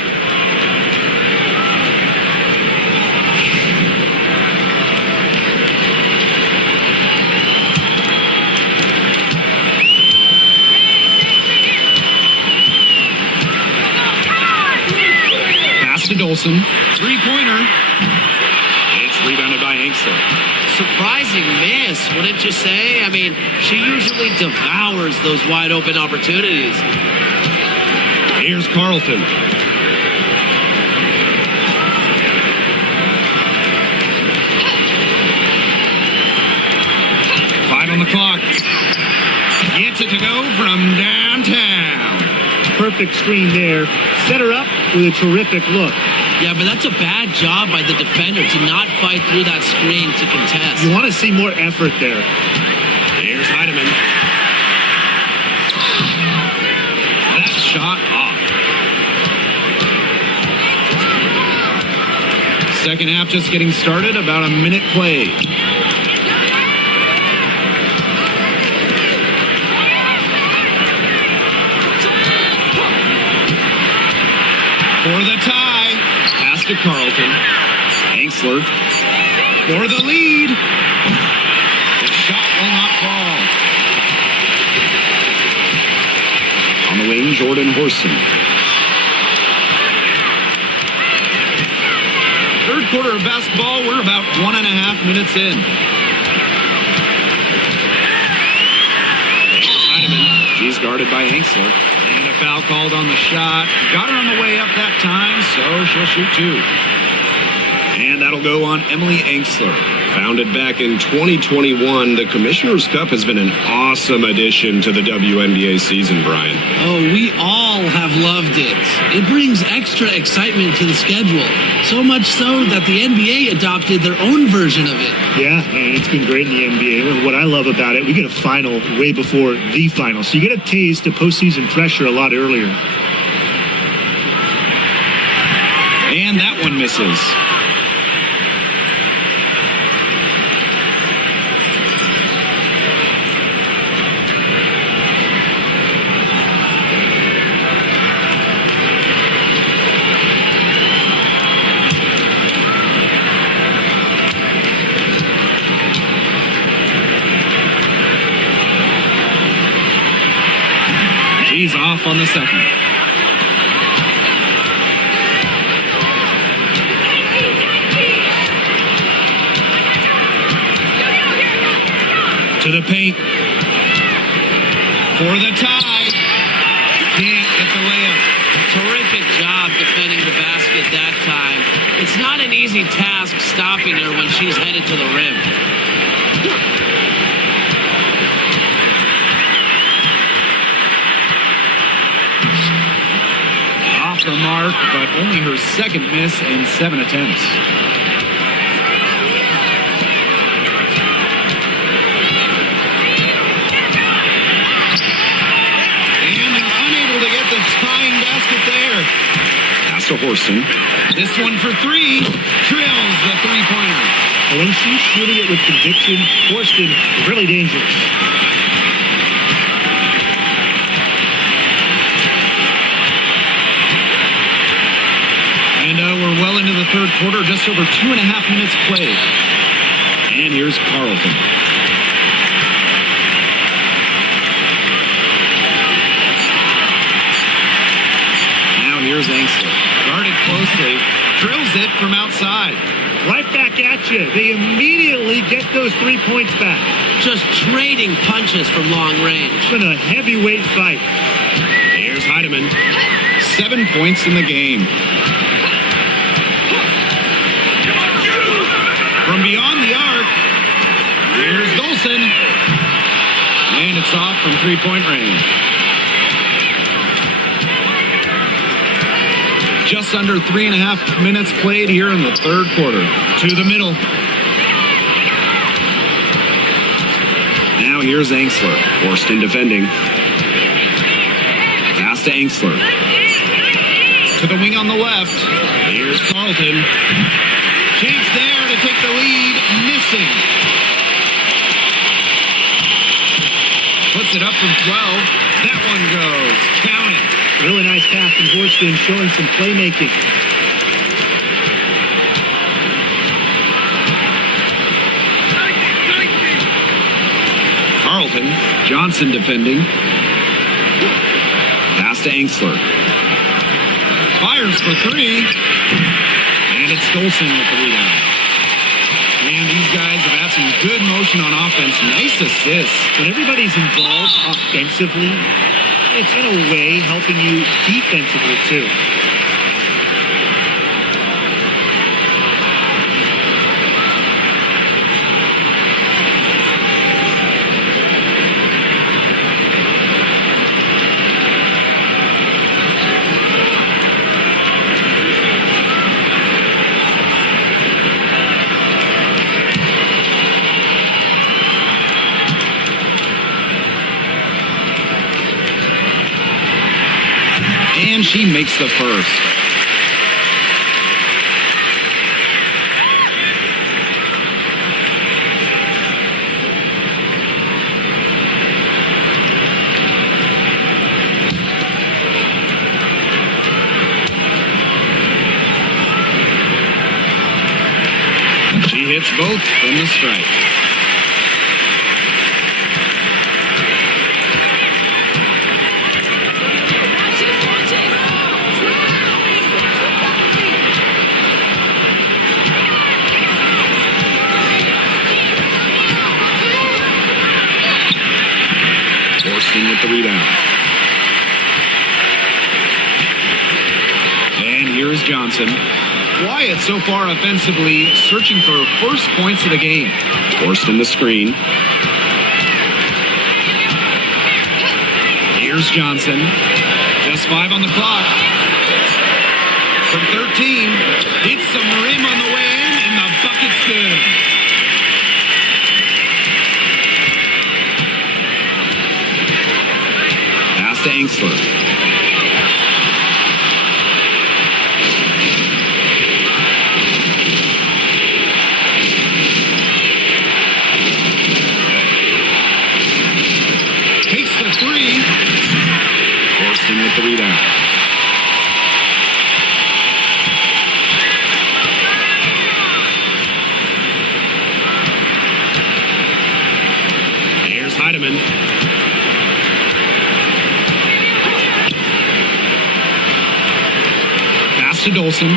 Pass to Dolson. Three-pointer. It's rebounded by Angsler. Surprising miss, wouldn't you say? I mean, she usually devours those wide open opportunities. Here's Carlton. Five on the clock. Gets it to go from downtown. Perfect screen there. Set her up with a terrific look. Yeah, but that's a bad job by the defender to not fight through that screen to contest. You want to see more effort there. Here's Heidemann. That shot off. Second half just getting started, about a minute played. For the tie, pass to Carlton. Angsler for the lead. The shot will not fall. On the wing, Jordan Horston. Third quarter of basketball, we're about 1.5 minutes in. Heidemann, she's guarded by Angsler. And a foul called on the shot. Got her on the way up that time, so she'll shoot 2. And that'll go on Emily Angsler. Founded back in 2021, the Commissioner's Cup has been an awesome addition to the WNBA season, Brian. Oh, we all have loved it. It brings extra excitement to the schedule. So much so that the NBA adopted their own version of it. Yeah, and it's been great in the NBA. What I love about it, we get a final way before the final. So you get a taste of postseason pressure a lot earlier. And that one misses. He's off on the second. To the paint. For the tie. Can't get the layup. Terrific job defending the basket that time. It's not an easy task stopping her when she's headed to the rim. Off the mark, but only her second miss in 7 attempts. Unable to get the tying basket there. Pass to Horston. This one for three. Drills the three-pointer. When she's shooting it with conviction, Horston, really dangerous. And we're well into the third quarter, just over 2.5 minutes played. And here's Carlton. Here's Angster. Guarded closely. Drills it from outside. Right back at you. They immediately get those 3 points back. Just trading punches from long range. It's been a heavyweight fight. Here's Heidemann. 7 points in the game. From beyond the arc, here's Dolson. And it's off from three-point range. Just under 3.5 minutes played here in the third quarter. To the middle. Now here's Angsler. Horston defending. Pass to Angsler. To the wing on the left. Here's Carlton. Chance there to take the lead. Missing. Puts it up from 12. That one goes. Count it. Really nice pass from Horston, showing some playmaking. Carlton. Johnson defending. Pass to Angsler. Fires for three. And it's Dolson with the rebound. Man, these guys have had some good motion on offense. Nice assists. When everybody's involved offensively, it's in a way helping you defensively too. And she makes the first. She hits both from the strike. With the rebound. And here's Johnson. quiet so far offensively, searching for first points of the game. Forced in the screen. Here's Johnson. Just 5 on the clock. From 13, hits some rim on the way in, and the bucket's good. Pass to Angsler. Takes the 3. Forced in with the rebound. Here's Heidemann. Pass to Dolson.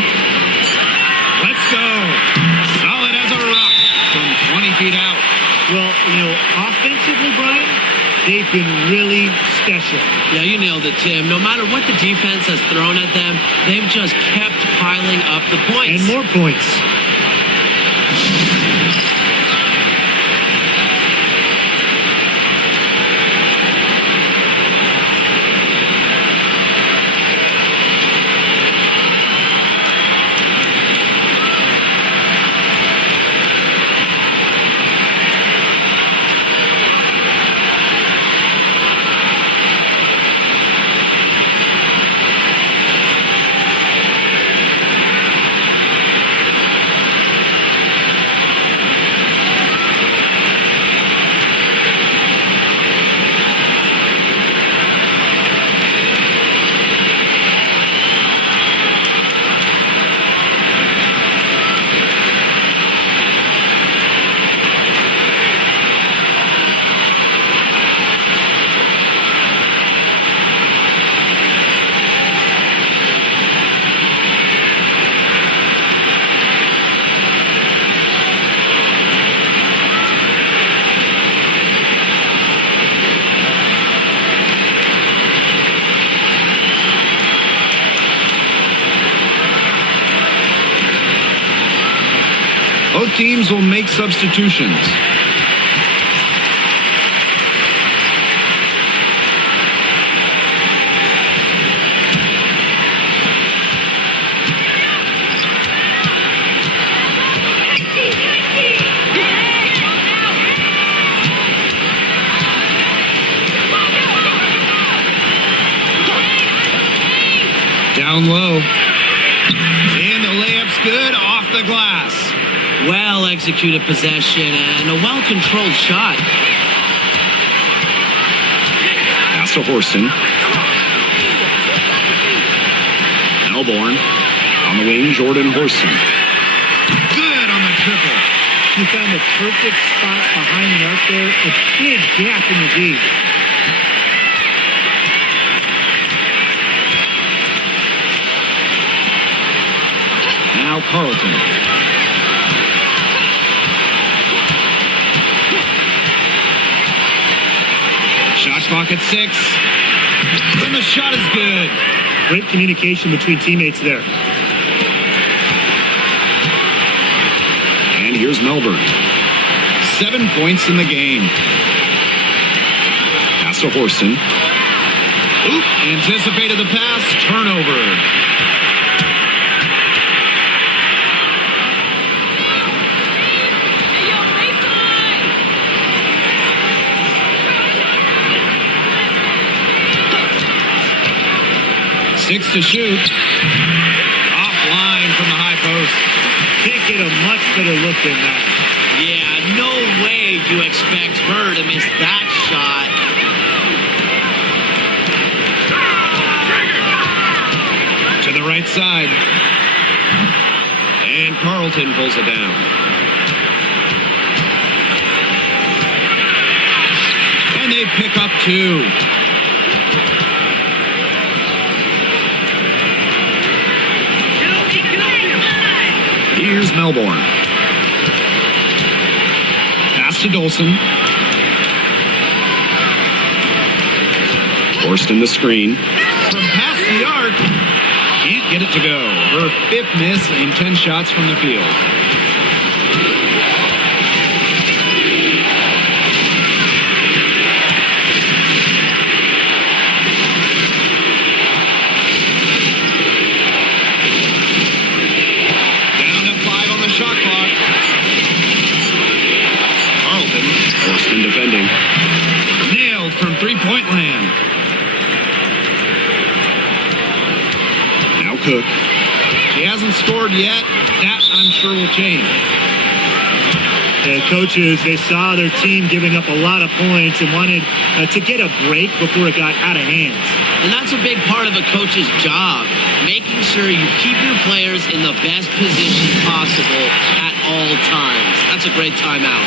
Let's go. Solid as a rock from 20 feet out. Well, offensively, Brian, they've been really special. Yeah, you nailed it, Tim. No matter what the defense has thrown at them, they've just kept piling up the points. And more points. Both teams will make substitutions. Down low. And the layup's good off the glass. Well-executed possession and a well-controlled shot. Pass to Horston. Melbourne. On the wing, Jordan Horston. Good on the triple. You found the perfect spot behind the arc there. A big gap in the D. Now Carlton. Shot clock at 6. And the shot is good. Great communication between teammates there. And here's Melbourne. 7 points in the game. Pass to Horston. Oop, anticipated the pass. Turnover. Six to shoot. Offline from the high post. Can't get a much better look than that. Yeah, no way do you expect her to miss that shot. To the right side. And Carlton pulls it down. And they pick up 2. Here's Melbourne. Pass to Dolson. Forced in the screen. From past the arc. Can't get it to go. Her 5th miss in 10 shots from the field. Down to 5 on the shot clock. Carlton Forced in defending. nailed from three-point land. Now Cook. He hasn't scored yet. That, I'm sure, will change. The coaches, they saw their team giving up a lot of points and wanted to get a break before it got out of hand. And that's a big part of a coach's job, making sure you keep your players in the best position possible at all times. That's a great timeout.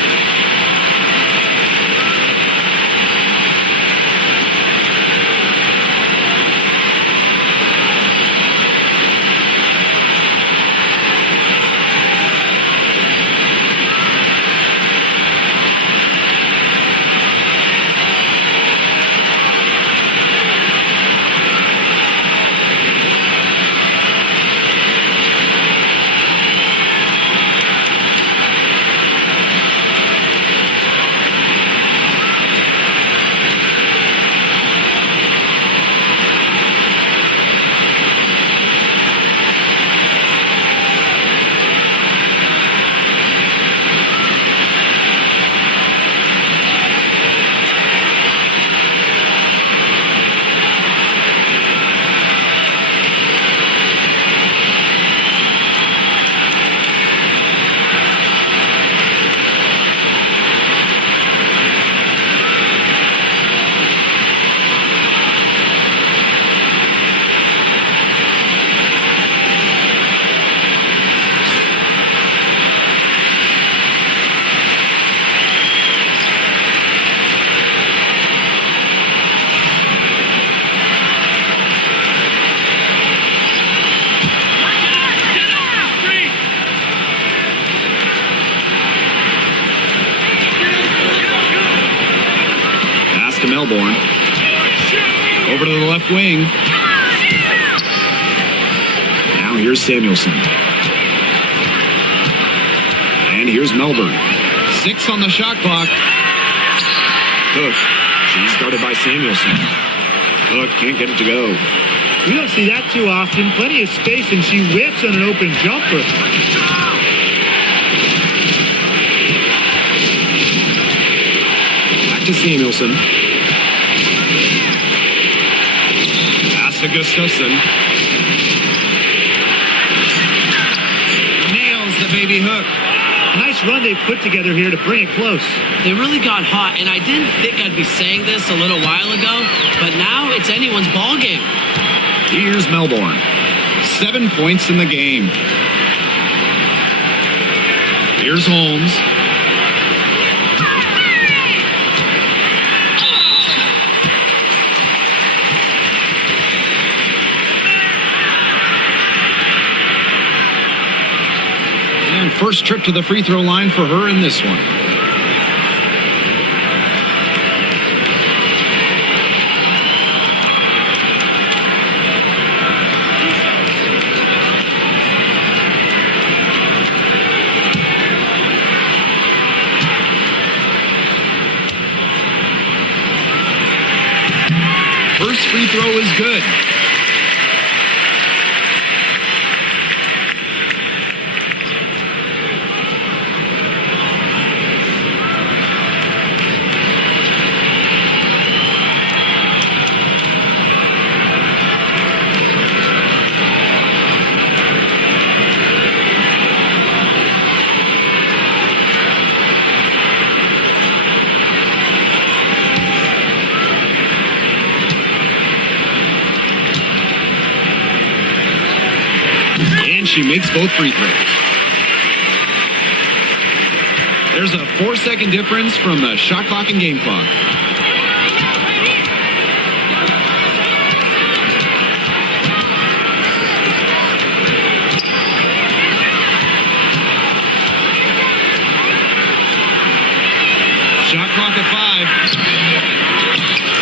To Melbourne. Over to the left wing. Now here's Samuelson. And here's Melbourne. 6 on the shot clock. Cook. She's guarded by Samuelson. Cook can't get it to go. We don't see that too often. Plenty of space, and she whiffs on an open jumper. Back to Samuelson. To Gustafson. Nails the baby hook. Nice run they've put together here to bring it close. They really got hot, and I didn't think I'd be saying this a little while ago, but now it's anyone's ball game. Here's Melbourne. 7 points in the game. Here's Holmes. First trip to the free throw line for her in this one. First free throw is good. She makes both free throws. There's a 4-second difference from the shot clock and game clock. Shot clock at 5.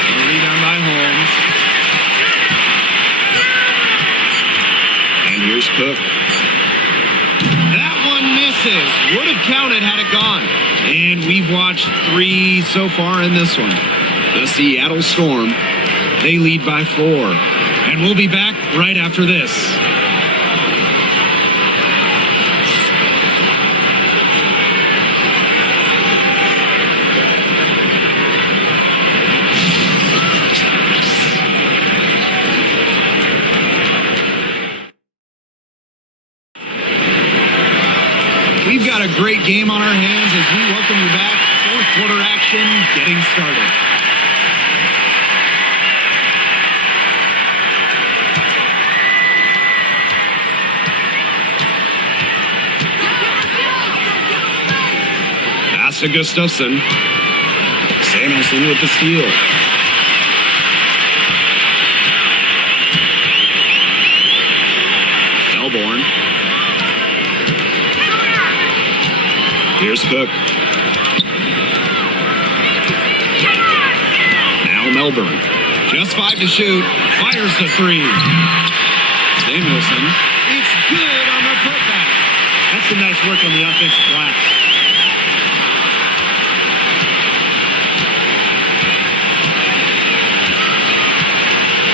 A rebound by Holmes. misses. Would have counted had it gone. And we've watched 3 so far in this one. The Seattle Storm, they lead by 4. And we'll be back right after this. We've got a great game on our hands as we welcome you back. Fourth quarter action getting started. Pass to Gustafson. Samuelson with the steal. Melbourne. Here's Cook. Now Melbourne. Just 5 to shoot. Fires the 3. Samuelson. It's good on the putback. That's some nice work on the offensive glass.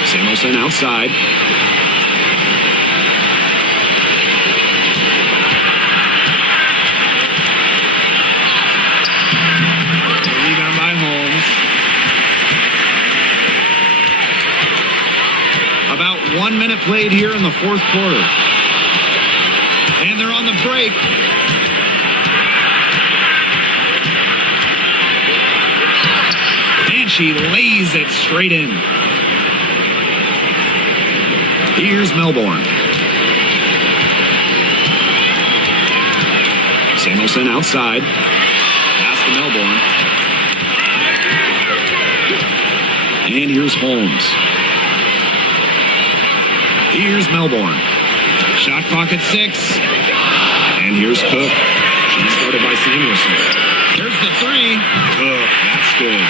Samuelson outside. Rebound by Holmes. About 1 minute played here in the fourth quarter. And they're on the break. And she lays it straight in. Here's Melbourne. Samuelson outside. Pass to Melbourne. And here's Holmes. Here's Melbourne. Shot clock at 6. And here's Cook. She started by Samuelson. There's the 3. Cook, that's good.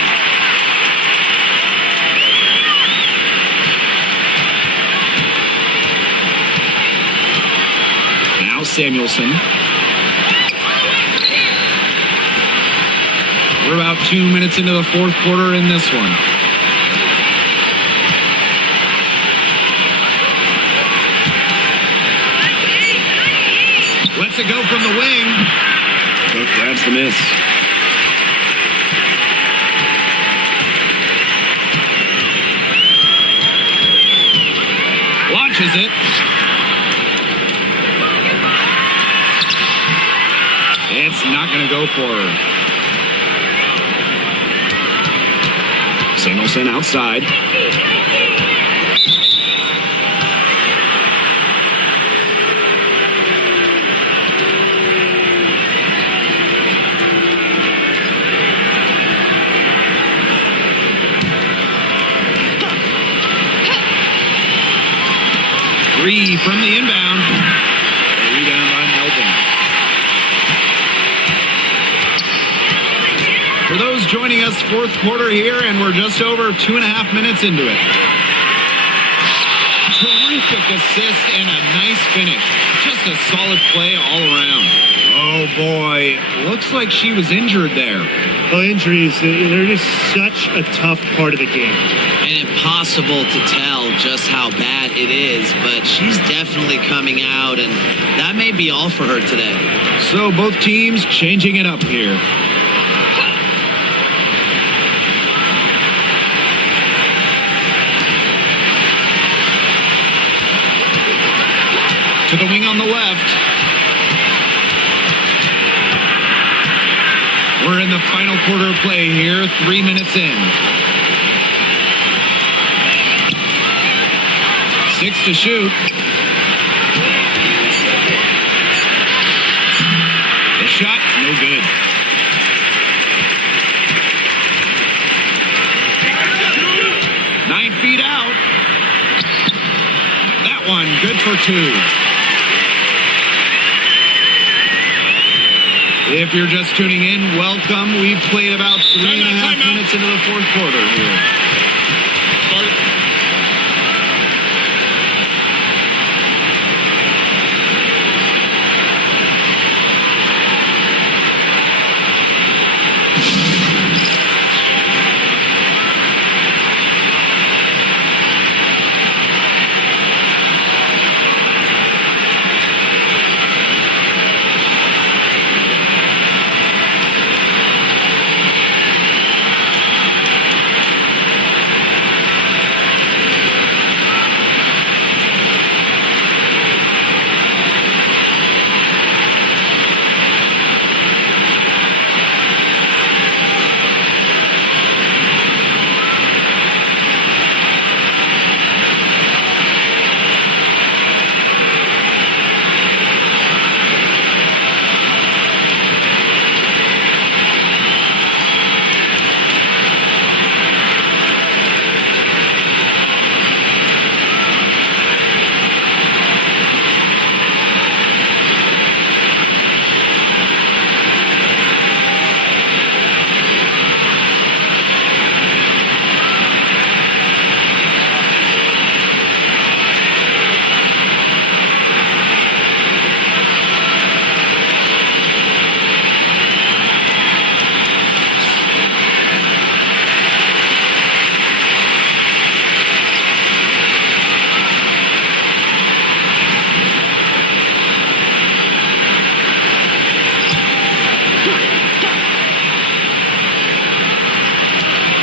Now Samuelson. We're about 2 minutes into the fourth quarter in this one. Lets it go from the wing. Cook grabs the miss. Launches it. It's not going to go for her. Samuelson outside. Three from the inbound. A rebound by Melbourne. For those joining us, fourth quarter here, and we're just over 2.5 minutes into it. Terrific assist and a nice finish. Just a solid play all around. Oh boy, looks like she was injured there. Well, injuries, they're just such a tough part of the game. And impossible to tell just how bad it is, but she's definitely coming out, and that may be all for her today. So both teams changing it up here. To the wing on the left. We're in the final quarter of play here, 3 minutes in. 6 to shoot. The shot, no good. Nine feet out. That one, good for 2. If you're just tuning in, welcome. We've played about 3.5 minutes into the fourth quarter here.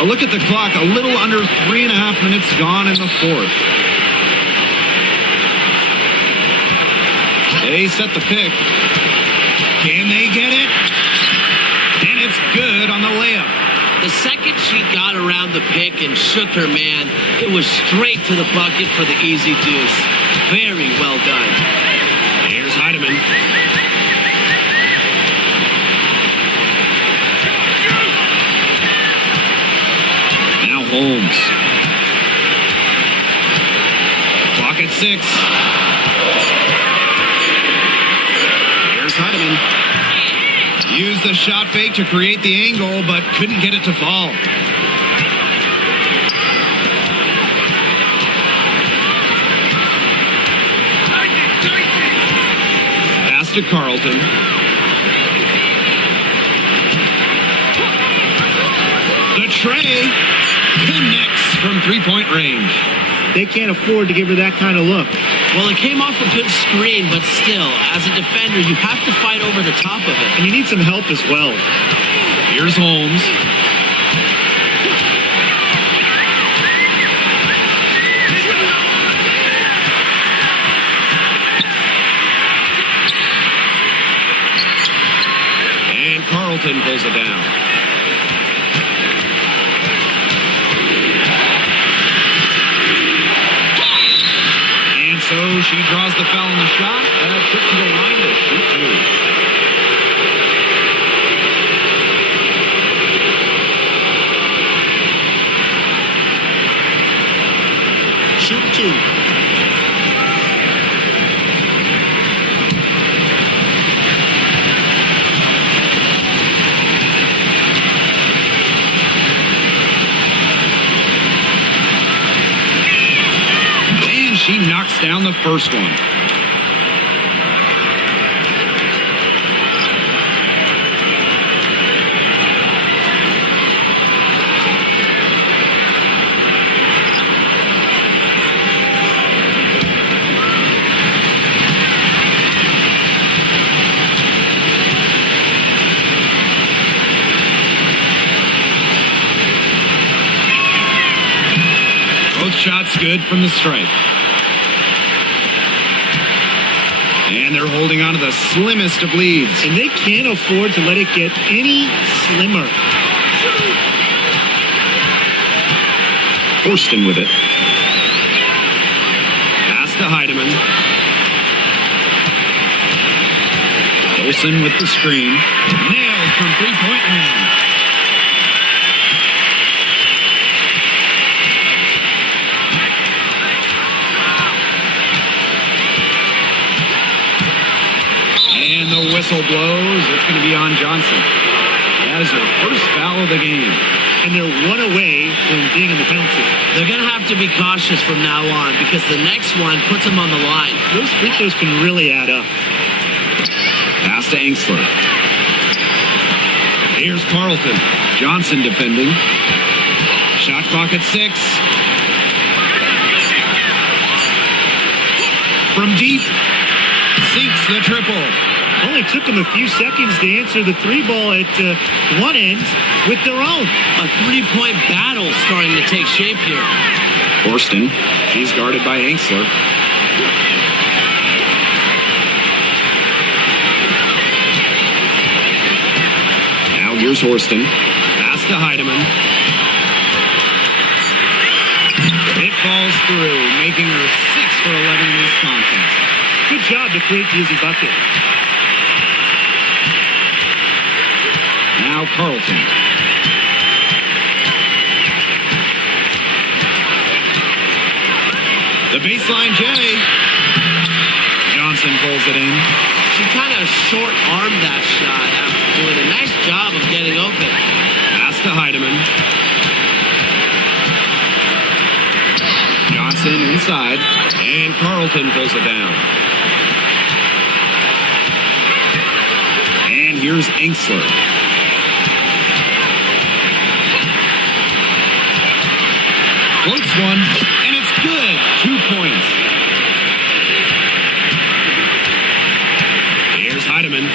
look at the clock. A little under 3.5 minutes gone in the fourth. They set the pick. Can they get it? And it's good on the layup. The second she got around the pick and shook her man, it was straight to the bucket for the easy deuce. Very well done. Here's Heidemann. Now Holmes. Clock at 6. Here's Heidemann. Used the shot fake to create the angle, but couldn't get it to fall. Pass to Carlton. The tray connects from three-point range. They can't afford to give her that kind of look. Well, it came off a good screen, but still, as a defender, you have to fight over the top of it. And you need some help as well. Here's Holmes. And Carlton pulls it down. So she draws the foul on the shot. Trip to the line to shoot two. Shoot two. She knocks down the first one. Both shots good from the stripe. And they're holding on to the slimmest of leads. And they can't afford to let it get any slimmer. Horston with it. Pass to Heidemann. Olsen with the screen. Nailed from three-point land. And the whistle blows. It's going to be on Johnson. That is her first foul of the game. And they're one away from being in the penalty. They're going to have to be cautious from now on because the next one puts them on the line. Those free throws can really add up. Pass to Angsler. Here's Carlton. Johnson defending. Shot clock at 6. From deep. Sinks the triple. Only took them a few seconds to answer the three ball at one end with their own. A three-point battle starting to take shape here. Horston. He's guarded by Angsler. Now here's Horston. Pass to Heidemann. It falls through, making her 6 for 11 in this contest. Good job to create the easy bucket. Now Carlton. The baseline J. Johnson pulls it in. She kind of short-armed that shot after doing a nice job of getting open. Pass to Heidemann. Johnson inside. And Carlton pulls it down. And here's Angsler. Floats one, and it's good. 2 points. Here's Heidemann.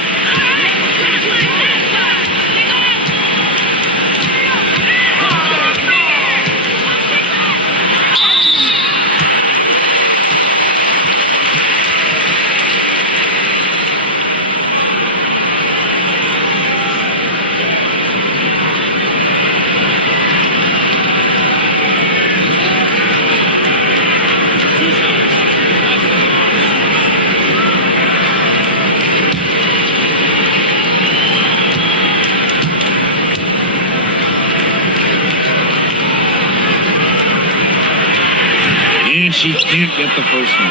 she can't get the first one.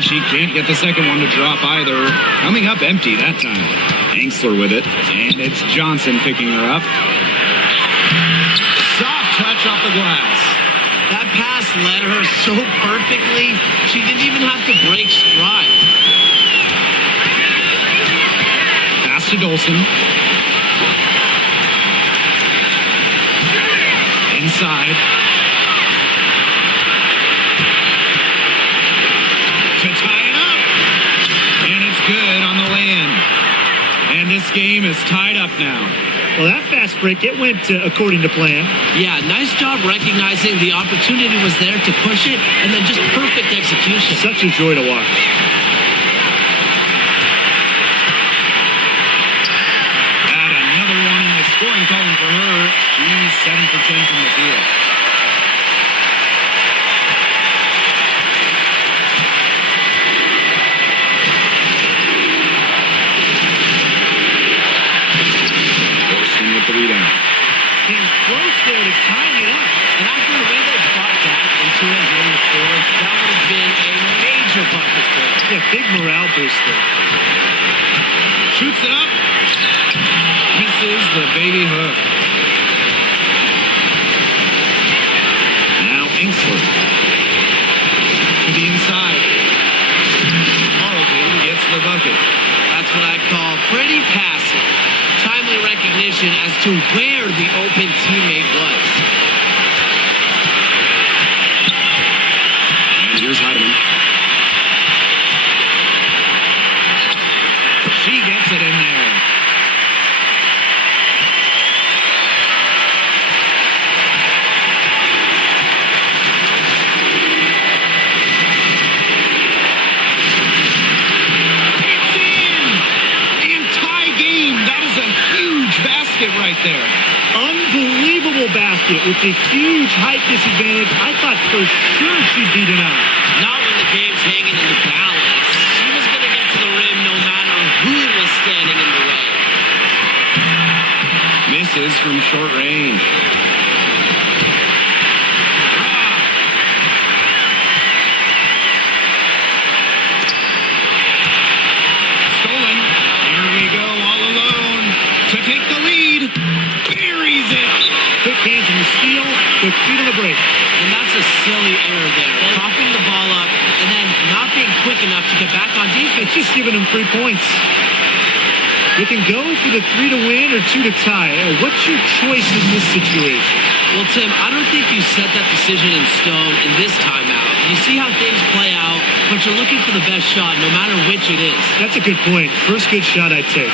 She can't get the second one to drop either. Coming up empty that time. Angsler with it. And it's Johnson picking her up. Soft touch off the glass. That pass led her so perfectly, she didn't even have to break stride. Pass to Dolson. Inside. To tie it up. And it's good on the lay-in. And this game is tied up now. Well, that fast break, it went according to plan. Yeah, nice job recognizing the opportunity was there to push it, and then just perfect execution. Such a joy to watch. Got another one in the scoring column for her. She's 7 for 10 from the field. With the rebound. Came close there to tying it up. And after the way they fought back into it during the fourth, that would have been a major bucket for them. Yeah, big morale boost there. Shoots it up. Misses the baby hook. Now Angsler. To the inside. Carlton gets the bucket. That's what I call pretty passive. Timely recognition as to where the open teammate was. And here's Heidemann. She gets it in there. It's in! And tie game. That is a huge basket right there. Unbelievable basket with a huge height disadvantage. I thought for sure she'd be denied. Not when the game's hanging in the balance. She was going to get to the rim no matter who was standing in the way. Misses from short range. Stolen. Here we go, all alone. To take the lead. Buries it. Quick hands in the steal, quick feet on the break. And that's a silly error there. Coughing the ball up and then not being quick enough to get back on defense. It's just giving them 3 points. They can go for the 3 to win or 2 to tie. What's your choice in this situation? Well, Tim, I don't think you set that decision in stone in this timeout. You see how things play out, but you're looking for the best shot no matter which it is. That's a good point. First good shot I'd take.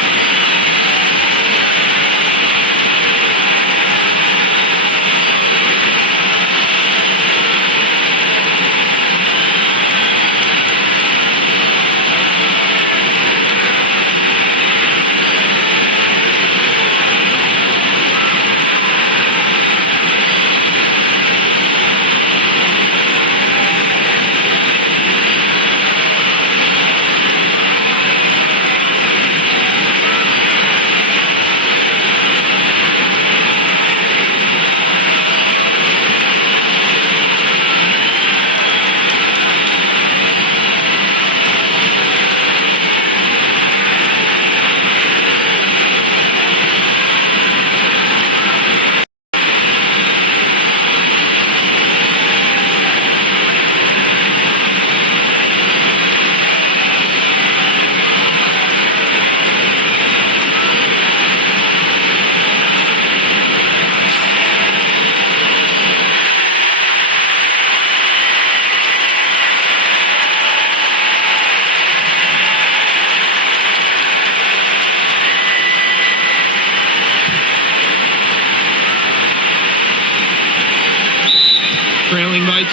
Trailing by 2.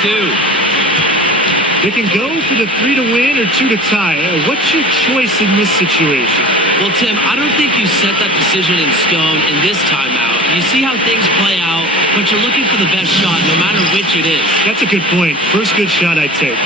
They can go for the 3 to win or 2 to tie. What's your choice in this situation? Well, Tim, I don't think you set that decision in stone in this timeout. You see how things play out, but you're looking for the best shot, no matter which it is. That's a good point. First good shot I'd take.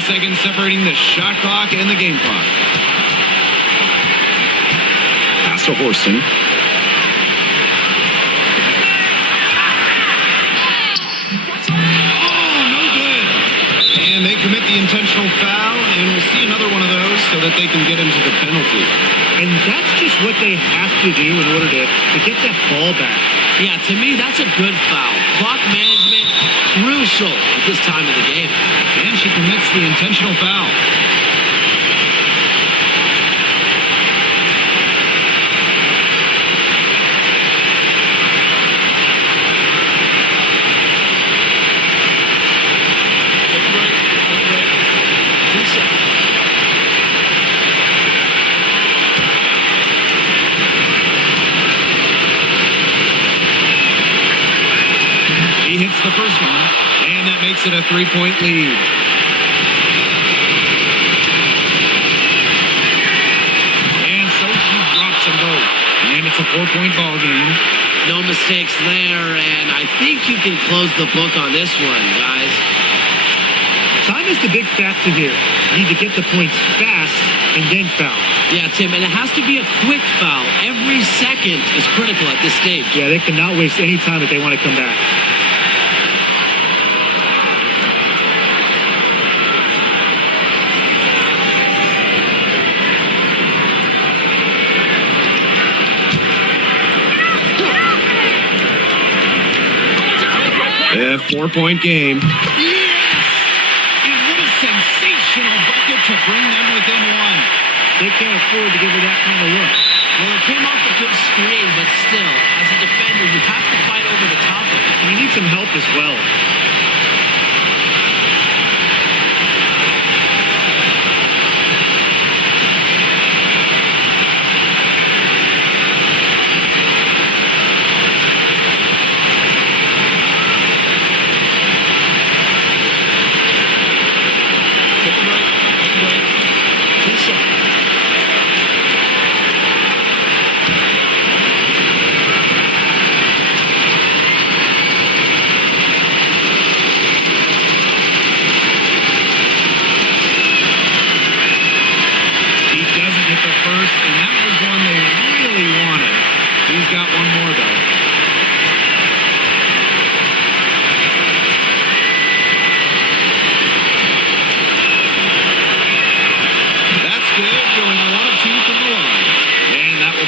Seconds separating the shot clock and the game clock. Pass to Horston. Oh, no good. And they commit the intentional foul, and we'll see another one of those so that they can get into the penalty. And that's just what they have to do in order to get that ball back. Yeah, to me, that's a good foul. Clock management, crucial at this time of the game. And she commits the intentional foul. He hits the first one, and that makes it a 3-point lead. And so she drops them both. And it's a 4-point ball game. No mistakes there, and I think you can close the book on this one, guys. Time is the big factor here. You need to get the points fast and then foul. Yeah, Tim, and it has to be a quick foul. Every second is critical at this stage. Yeah, they cannot waste any time if they want to come back. A 4-point game. Yes! And what a sensational bucket to bring them within one. They can't afford to give her that kind of look. Well, it came off a good screen, but still, as a defender, you have to fight over the top of it. You need some help as well.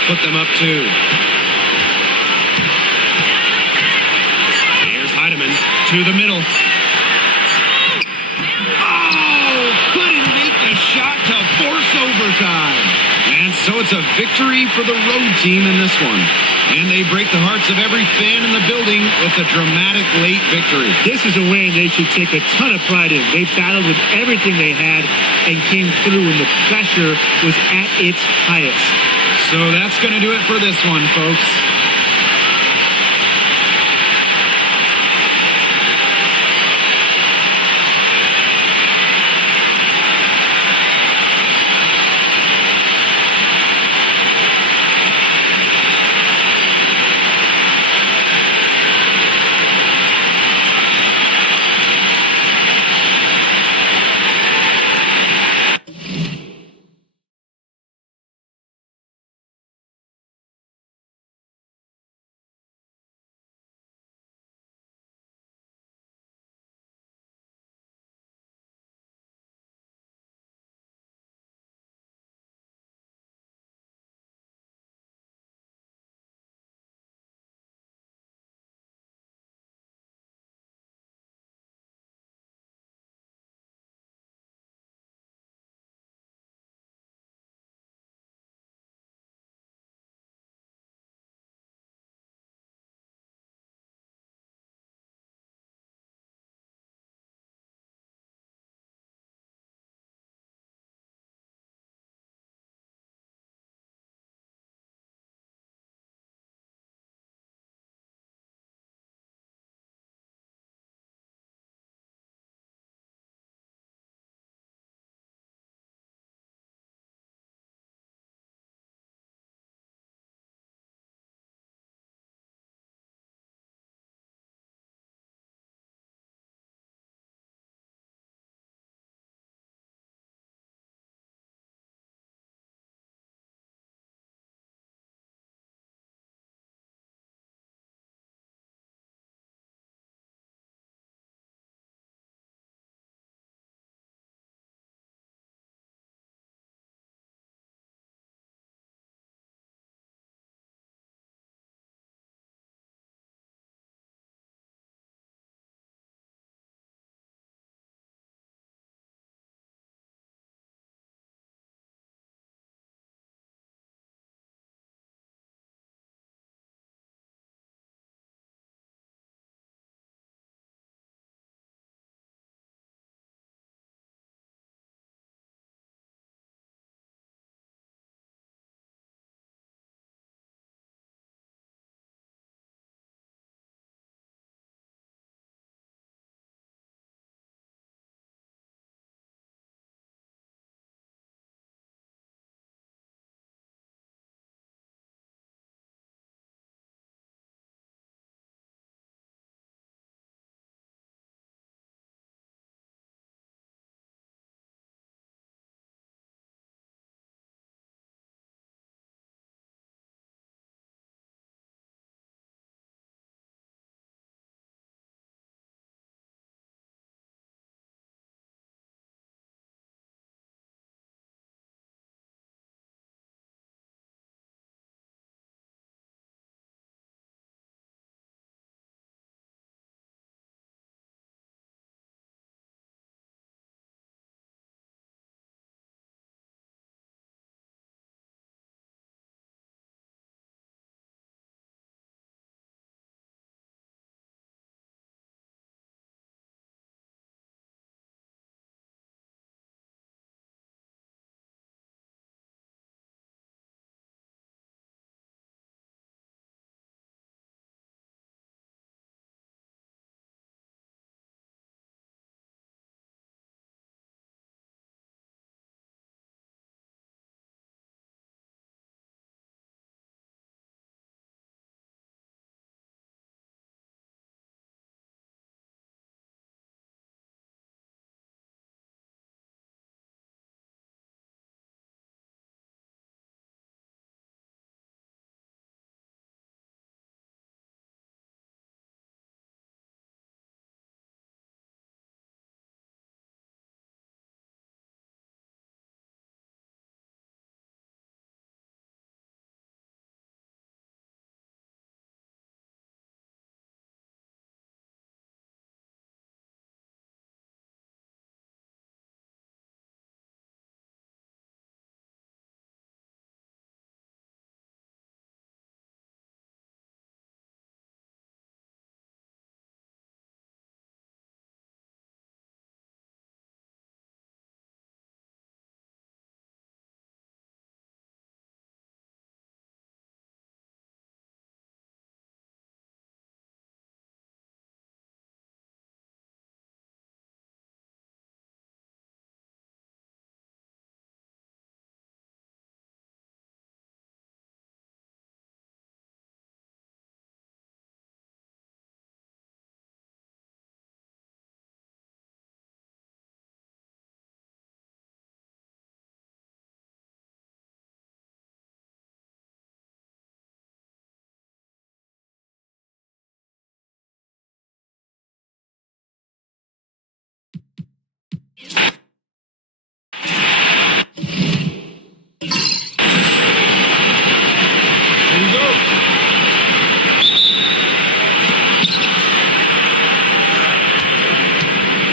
Put them up 2. Here's Heidemann to the middle. Oh, couldn't make the shot to force overtime. And So it's a victory for the road team in this one. And they break the hearts of every fan in the building with a dramatic late victory. This is a win they should take a ton of pride in. They battled with everything they had and came through when the pressure was at its highest. So that's going to do it for this one, folks.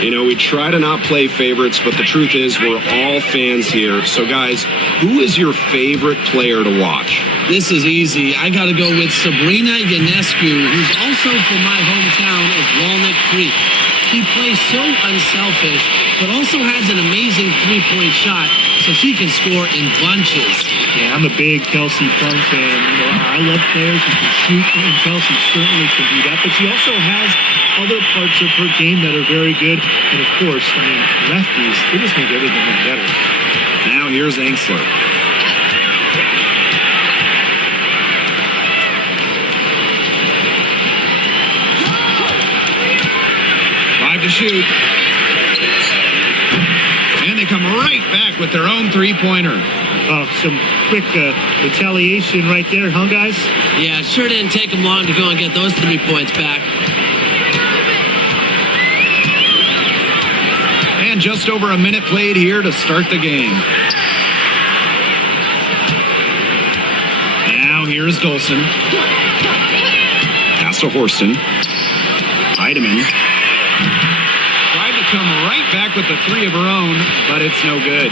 You know, we try to not play favorites, but the truth is we're all fans here. So, guys, who is your favorite player to watch? This is easy. I got to go with Sabrina Ionescu, who's also from my hometown of Walnut Creek. She plays so unselfish, but also has an amazing three-point shot, so she can score in bunches. Yeah, I'm a big Kelsey Plum fan. You know, I love players who can shoot, and Kelsey certainly can do that. But she also has other parts of her game that are very good. And of course, I mean, lefties, they just make everything look better. Now here's Angsler. To shoot. And they come right back with their own three-pointer. Oh, some quick retaliation right there, huh, guys? Yeah, it sure didn't take them long to go and get those 3 points back. And just over a minute played here to start the game. Now here's Dolson. Pass to Horston. Heidemann. Tried to come right back with the three of her own, but it's no good.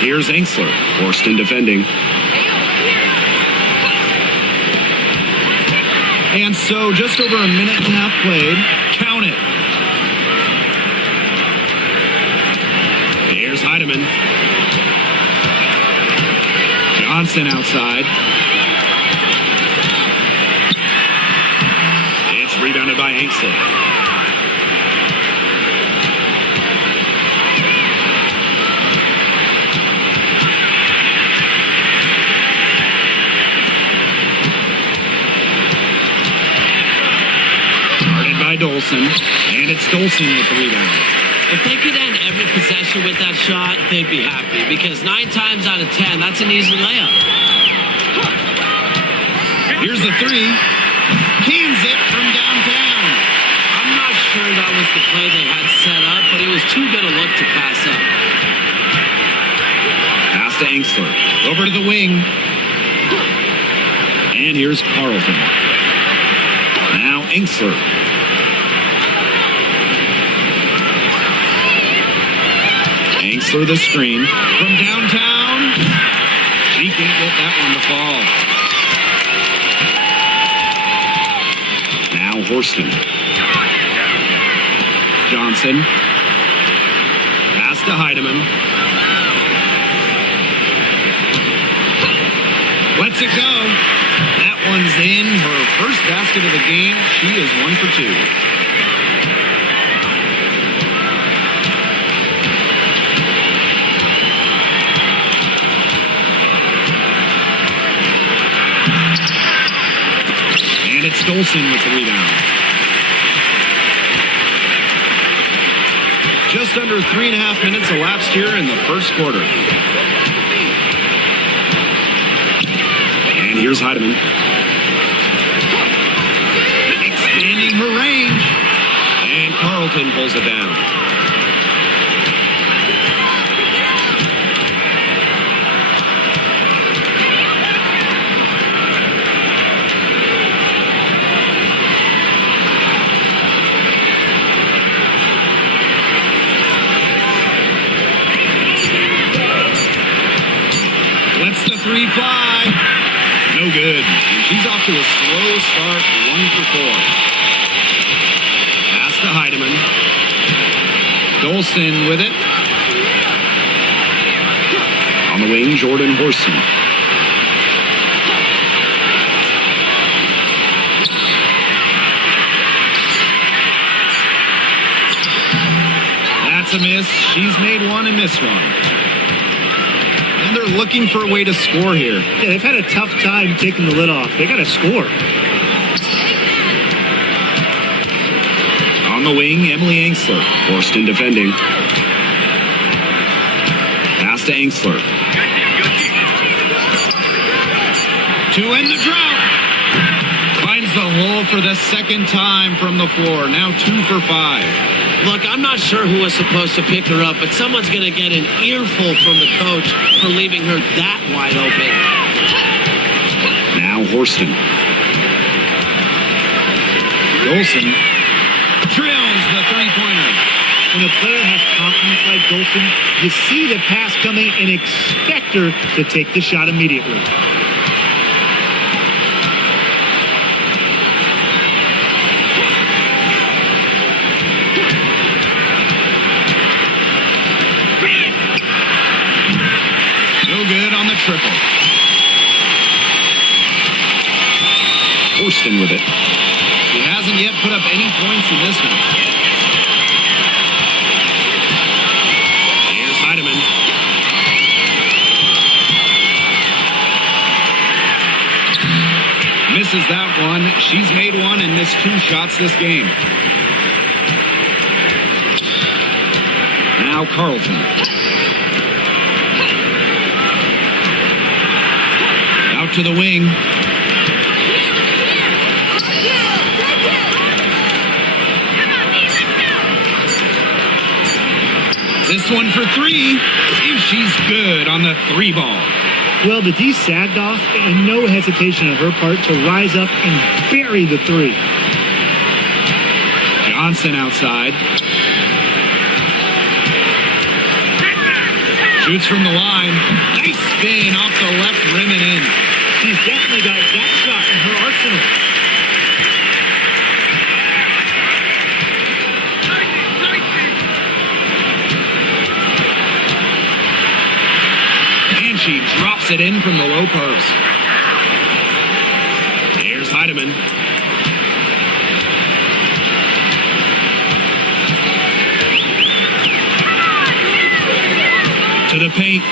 Here's Angsler. Horston defending. And so just over a minute and a half played. Count it. Here's Heidemann. Johnson outside. It's rebounded by Angsler. Dolson, and it's Dolson with the rebound. If they could end every possession with that shot, they'd be happy, because 9 times out of 10, that's an easy layup. Here's the three. Cans it from downtown. I'm not sure that was the play they had set up, but it was too good a look to pass up. Pass to Angsler. Over to the wing. And here's Carlton. Now Angsler. Angsler the screen from downtown. She can't get that one to fall. Now Horston. Johnson. Pass to Heidemann. Lets it go. That one's in. Her first basket of the game. She is 1 for 2. It's Dolson with the rebound. Just under 3.5 minutes elapsed here in the first quarter. And here's Heidemann. Expanding her range. And Carlton pulls it down. Three fly. No good. And she's off to a slow start, 1 for 4. Pass to Heidemann. Dolson with it. On the wing, Jordan Horston. That's a miss. She's made one and missed one. And they're looking for a way to score here. Yeah, they've had a tough time taking the lid off. They got to score. On the wing, Emily Angsler. Horston defending. Pass to Angsler. To end the drought. Finds the hole for the second time from the floor. Now 2 for 5. Look, I'm not sure who was supposed to pick her up, but someone's going to get an earful from the coach for leaving her that wide open. Now Horston. Dolson drills the three-pointer. When a player has confidence like Dolson, you see the pass coming and expect her to take the shot immediately. No good on the triple. Horston with it. He hasn't yet put up any points in this one. Here's Heidemann. Misses that one. She's made one and missed 2 shots this game. Now Carlton. Out to the wing. This one for 3, and she's good on the 3 ball. Well, the D sagged off, and no hesitation on her part to rise up and bury the 3. Johnson outside. Shoots from the line. Nice spin off the left rim and in. She's definitely got that shot in her arsenal. And she drops it in from the low post. Here's Heidemann. To the paint.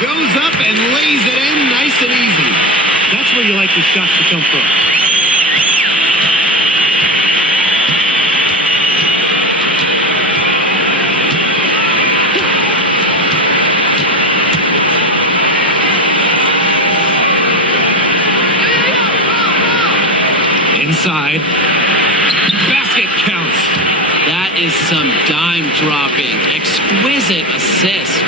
Goes up and lays it in nice and easy. That's where you like the shots to come from. Inside. Basket counts. That is some dime dropping. Exquisite assist.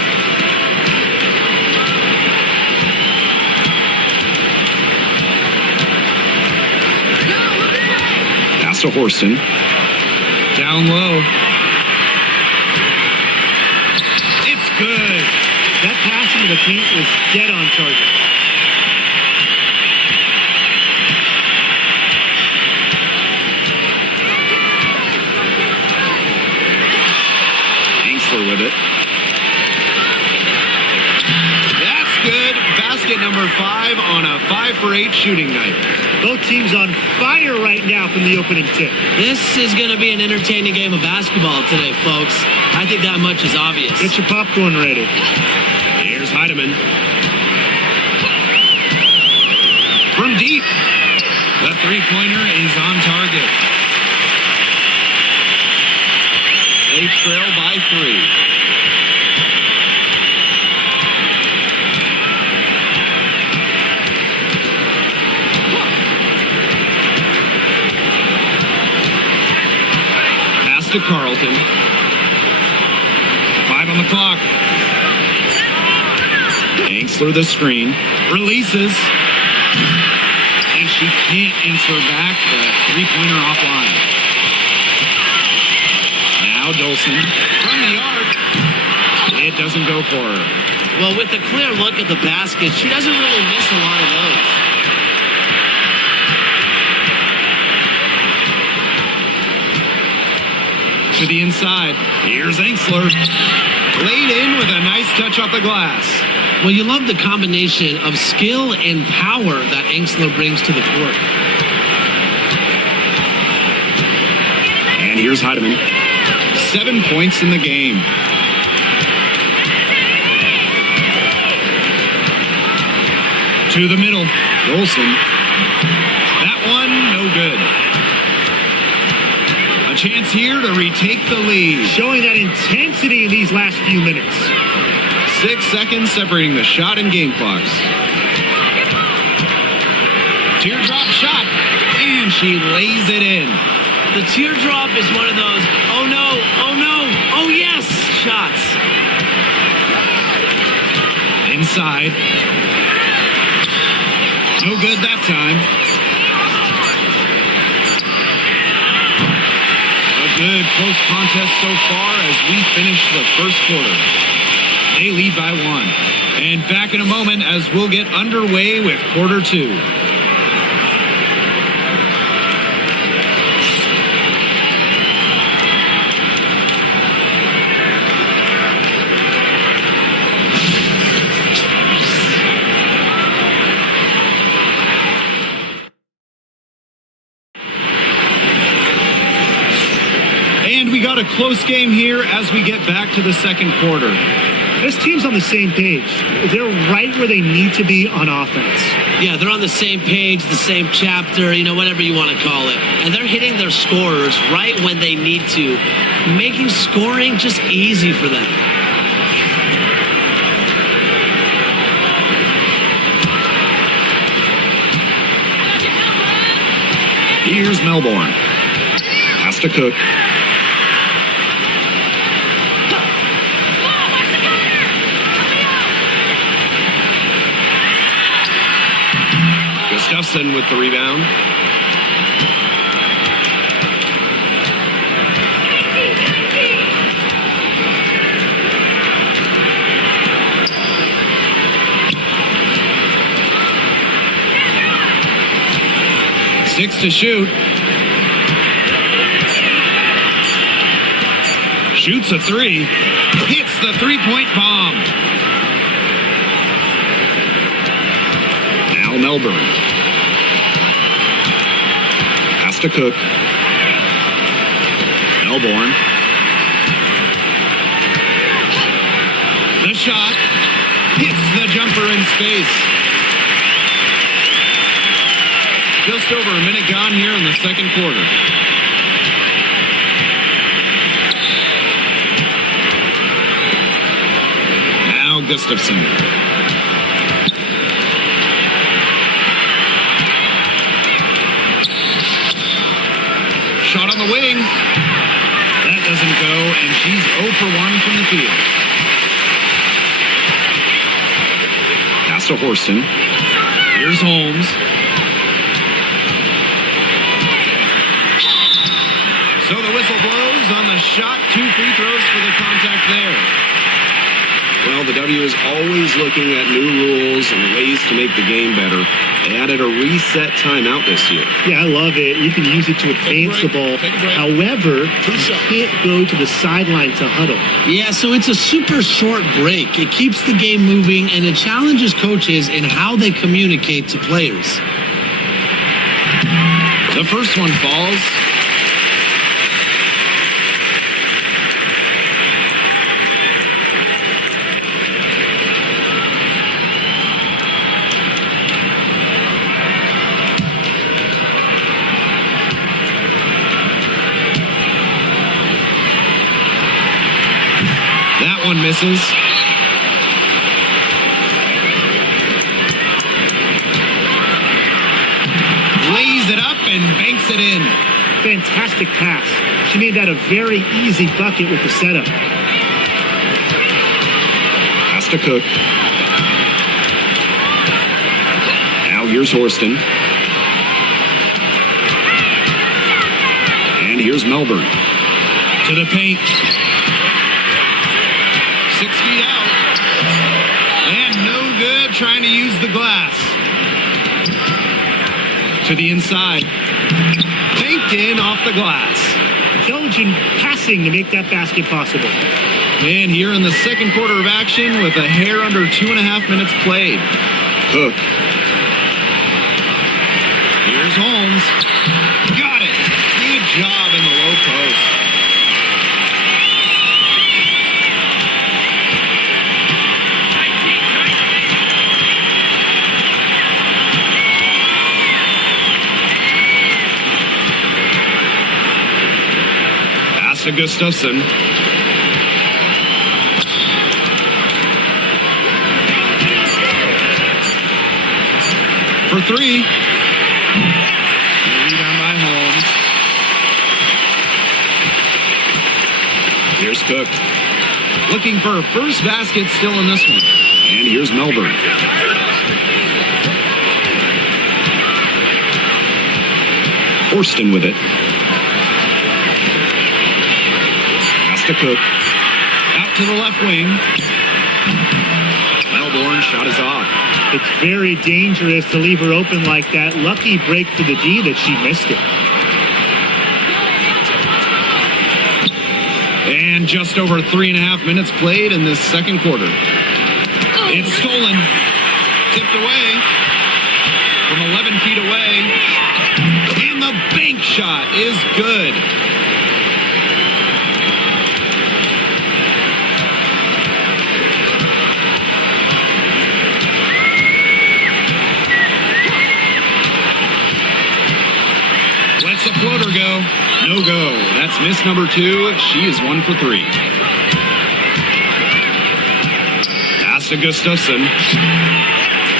Pass to Horston. Down low. It's good. That pass into the paint was dead on target. With it. That's good. Basket number 5 on a 5 for 8 shooting night. Both teams on fire right now from the opening tip. This is going to be an entertaining game of basketball today, folks. I think that much is obvious. Get your popcorn ready. Here's Heidemann. From deep. The three-pointer is on target. They trail by 3. Pass to Carlton. 5 on the clock. Angsler the screen. Releases. And she can't answer back. The three-pointer offline. Now Dolson from the arc. It doesn't go for her. Well, with a clear look at the basket, she doesn't really miss a lot of those. To the inside. Here's Angsler. Laid in with a nice touch off the glass. Well, you love the combination of skill and power that Angsler brings to the court. And here's Heidemann. 7 points in the game. To the middle. Dolson. That one, no good. A chance here to retake the lead. Showing that intensity in these last few minutes. 6 seconds separating the shot and game clocks. Teardrop shot. And she lays it in. The teardrop is one of those, oh no, oh yes, shots. Inside. No good that time. A Good close contest so far as we finish the first quarter. They lead by 1. And back in a moment as we'll get underway with quarter 2. And we got a close game here as we get back to the second quarter. This team's on the same page. They're right where they need to be on offense. Yeah, they're on the same page, the same chapter, whatever you want to call it. And they're hitting their scorers right when they need to, making scoring just easy for them. Here's Melbourne. Has to Cook. Gustafson with the rebound. Six to shoot. Shoots a 3. Hits the three-point bomb. Now Melbourne. Has to Cook. Melbourne. The shot. Hits the jumper in space. Just over a minute gone here in the second quarter. Now Gustafson. Shot on the wing. That doesn't go, and she's 0 for 1 from the field. Pass to Horston. Here's Holmes. So the whistle blows on the shot. 2 free throws for the contact there. Well, the W is always looking at new rules and ways to make the game better. They added a reset timeout this year. Yeah, I love it. You can use it to advance the ball. However, you can't go to the sideline to huddle. Yeah, so it's a super short break. It keeps the game moving, and it challenges coaches in how they communicate to players. The first one falls. That one misses. Lays it up and banks it in. Fantastic pass. She made that a very easy bucket with the setup. Has to Cook. Now here's Horston. And here's Melbourne. To the paint. 6 feet out. And no good trying to use the glass. To the inside. Banked in off the glass. Intelligent passing to make that basket possible. And here in the second quarter of action with a hair under 2.5 minutes played. Cook. Here's Holmes. Got it. Good job in the low post. To Gustafson. For 3. Rebound by Holmes. Here's Cook. Looking for a first basket still in this one. And here's Melbourne. Horston with it. to Cook. Out to the left wing. Melbourne shot is off. It's very dangerous to leave her open like that. Lucky break for the D that she missed it. And just over 3.5 minutes played in this second quarter. It's stolen. Tipped away from 11 feet away. And the bank shot is good. Lets the floater go. No go. That's miss number 2. She is 1 for 3. Pass to Gustafson.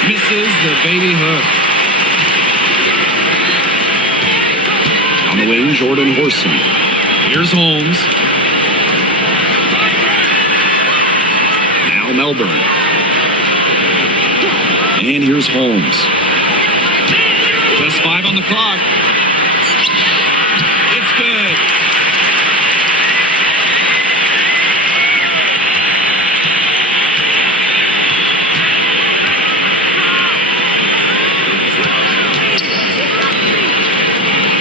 Misses the baby hook. On the wing, Jordan Horson. Here's Holmes. Now Melbourne. And here's Holmes. Just 5 on the clock. It's good.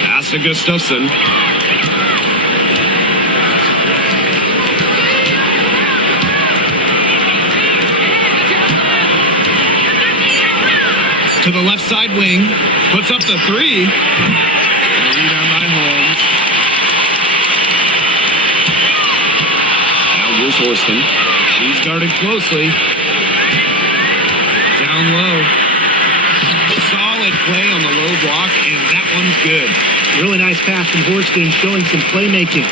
Pass to Gustafson. To the left side wing. Puts up the 3. Down by Holmes. Now here's Horston. She's guarded closely. Down low. Solid play on the low block, and that one's good. Really nice pass from Horston, showing some playmaking.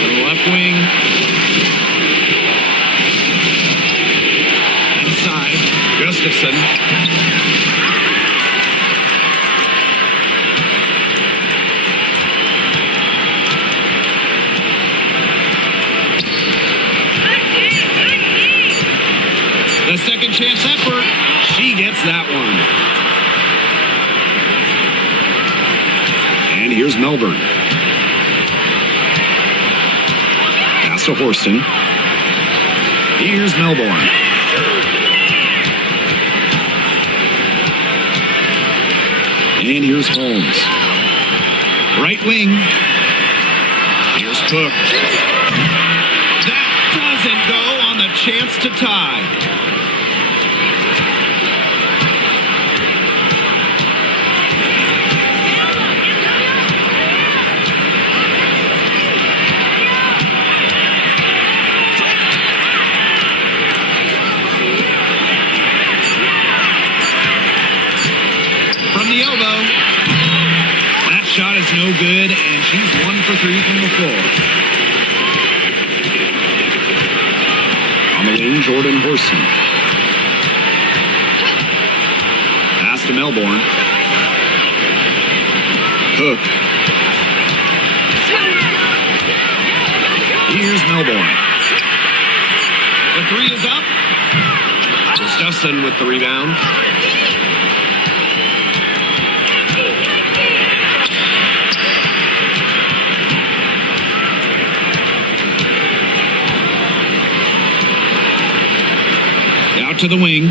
To the left wing. Inside. Gustafson. The second chance effort. She gets that one. And here's Melbourne. Pass to Horston. Here's Melbourne. And here's Holmes. Right wing. Here's Cook. That doesn't go on the chance to tie. From the elbow. That shot is no good, and she's 1 for 3 from the floor. On the wing, Jordan Horson. Pass to Melbourne. Cook. Here's Melbourne. The 3 is up. Gustafson with the rebound. Out to the wing.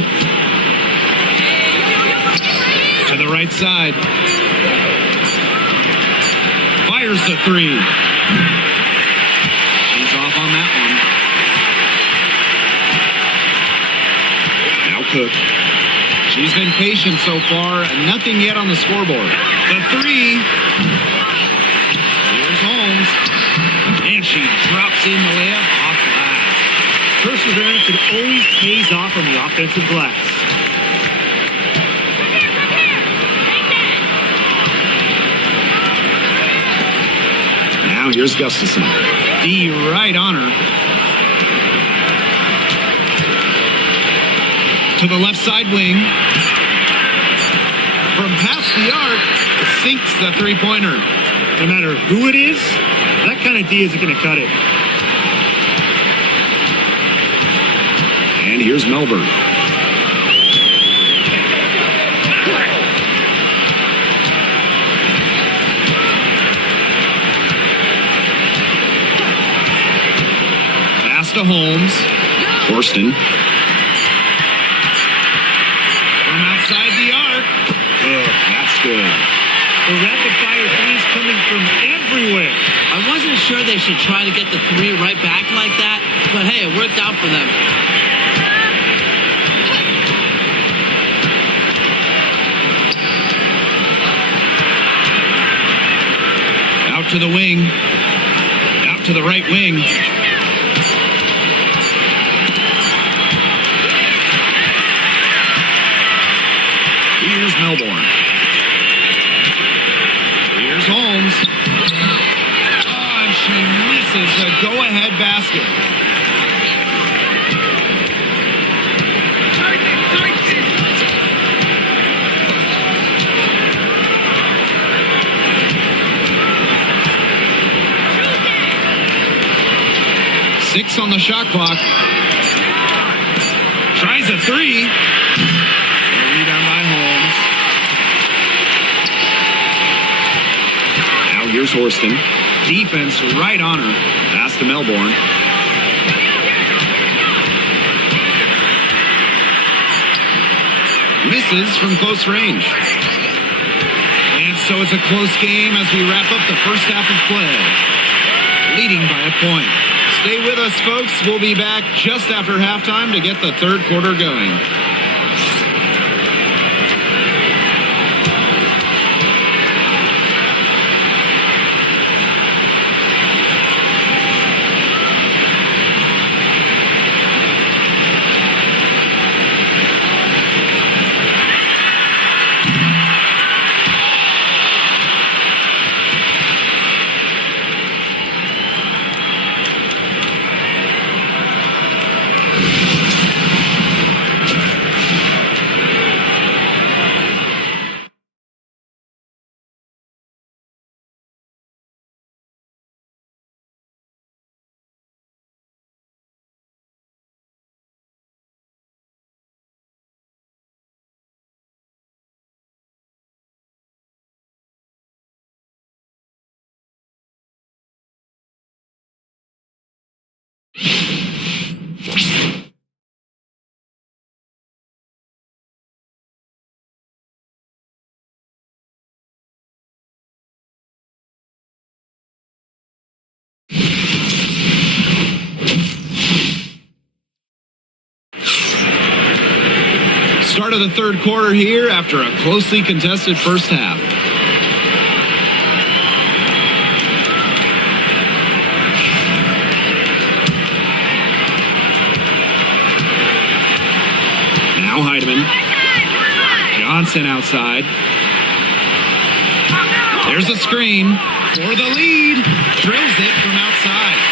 To the right side. Fires the 3. She's off on that one. Now Cook. She's been patient so far. Nothing yet on the scoreboard. The 3. Here's Holmes. And she drops in the layup off glass. Perseverance, it always pays off on the offensive glass. Now here's Gustafson. D right on her. To the left side wing. From past the arc, sinks the 3-pointer. No matter who it is, that kind of D isn't going to cut it. here's Melbourne. Pass to Holmes. Horston. From outside the arc. That's good. The rapid-fire threes coming from everywhere. I wasn't sure they should try to get the three right back like that, but hey, it worked out for them. Out to the wing. Out to the right wing. Here's Melbourne. Here's Holmes. Oh, and she misses the go-ahead basket. Six on the shot clock. Tries a three. A rebound by Holmes. Now here's Horston. Defense right on her. Pass to Melbourne. Misses from close range. And so it's a close game as we wrap up the first half of play. Leading by a point. Stay with us, folks. We'll be back just after halftime to get the third quarter going. Start of the third quarter here after a closely contested first half. Now Heidemann. Johnson outside. There's a screen for the lead. Drills it from outside.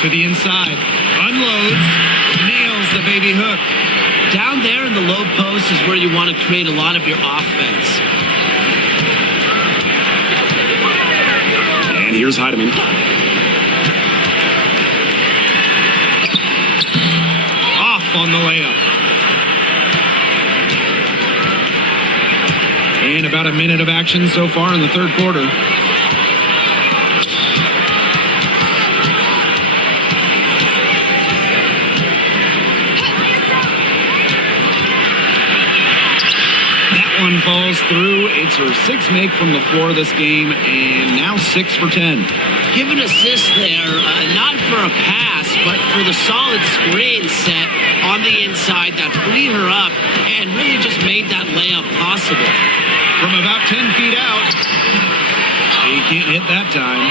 To the inside, unloads, nails the baby hook. Down there in the low post is where you want to create a lot of your offense. And here's Heidemann. Off on the layup. And about a minute of action so far in the third quarter. One falls through. It's her sixth make from the floor this game, and now 6 for 10. Give an assist there, not for a pass, but for the solid screen set on the inside that freed her up and really just made that layup possible. From about 10 feet out, she can't hit that time.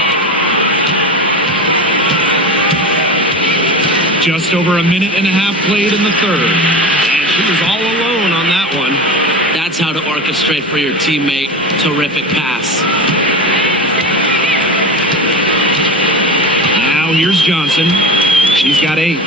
Just over a minute and a half played in the third, and she was all alone on that one. That's how to orchestrate for your teammate. Terrific pass. Here's Johnson. She's got 8.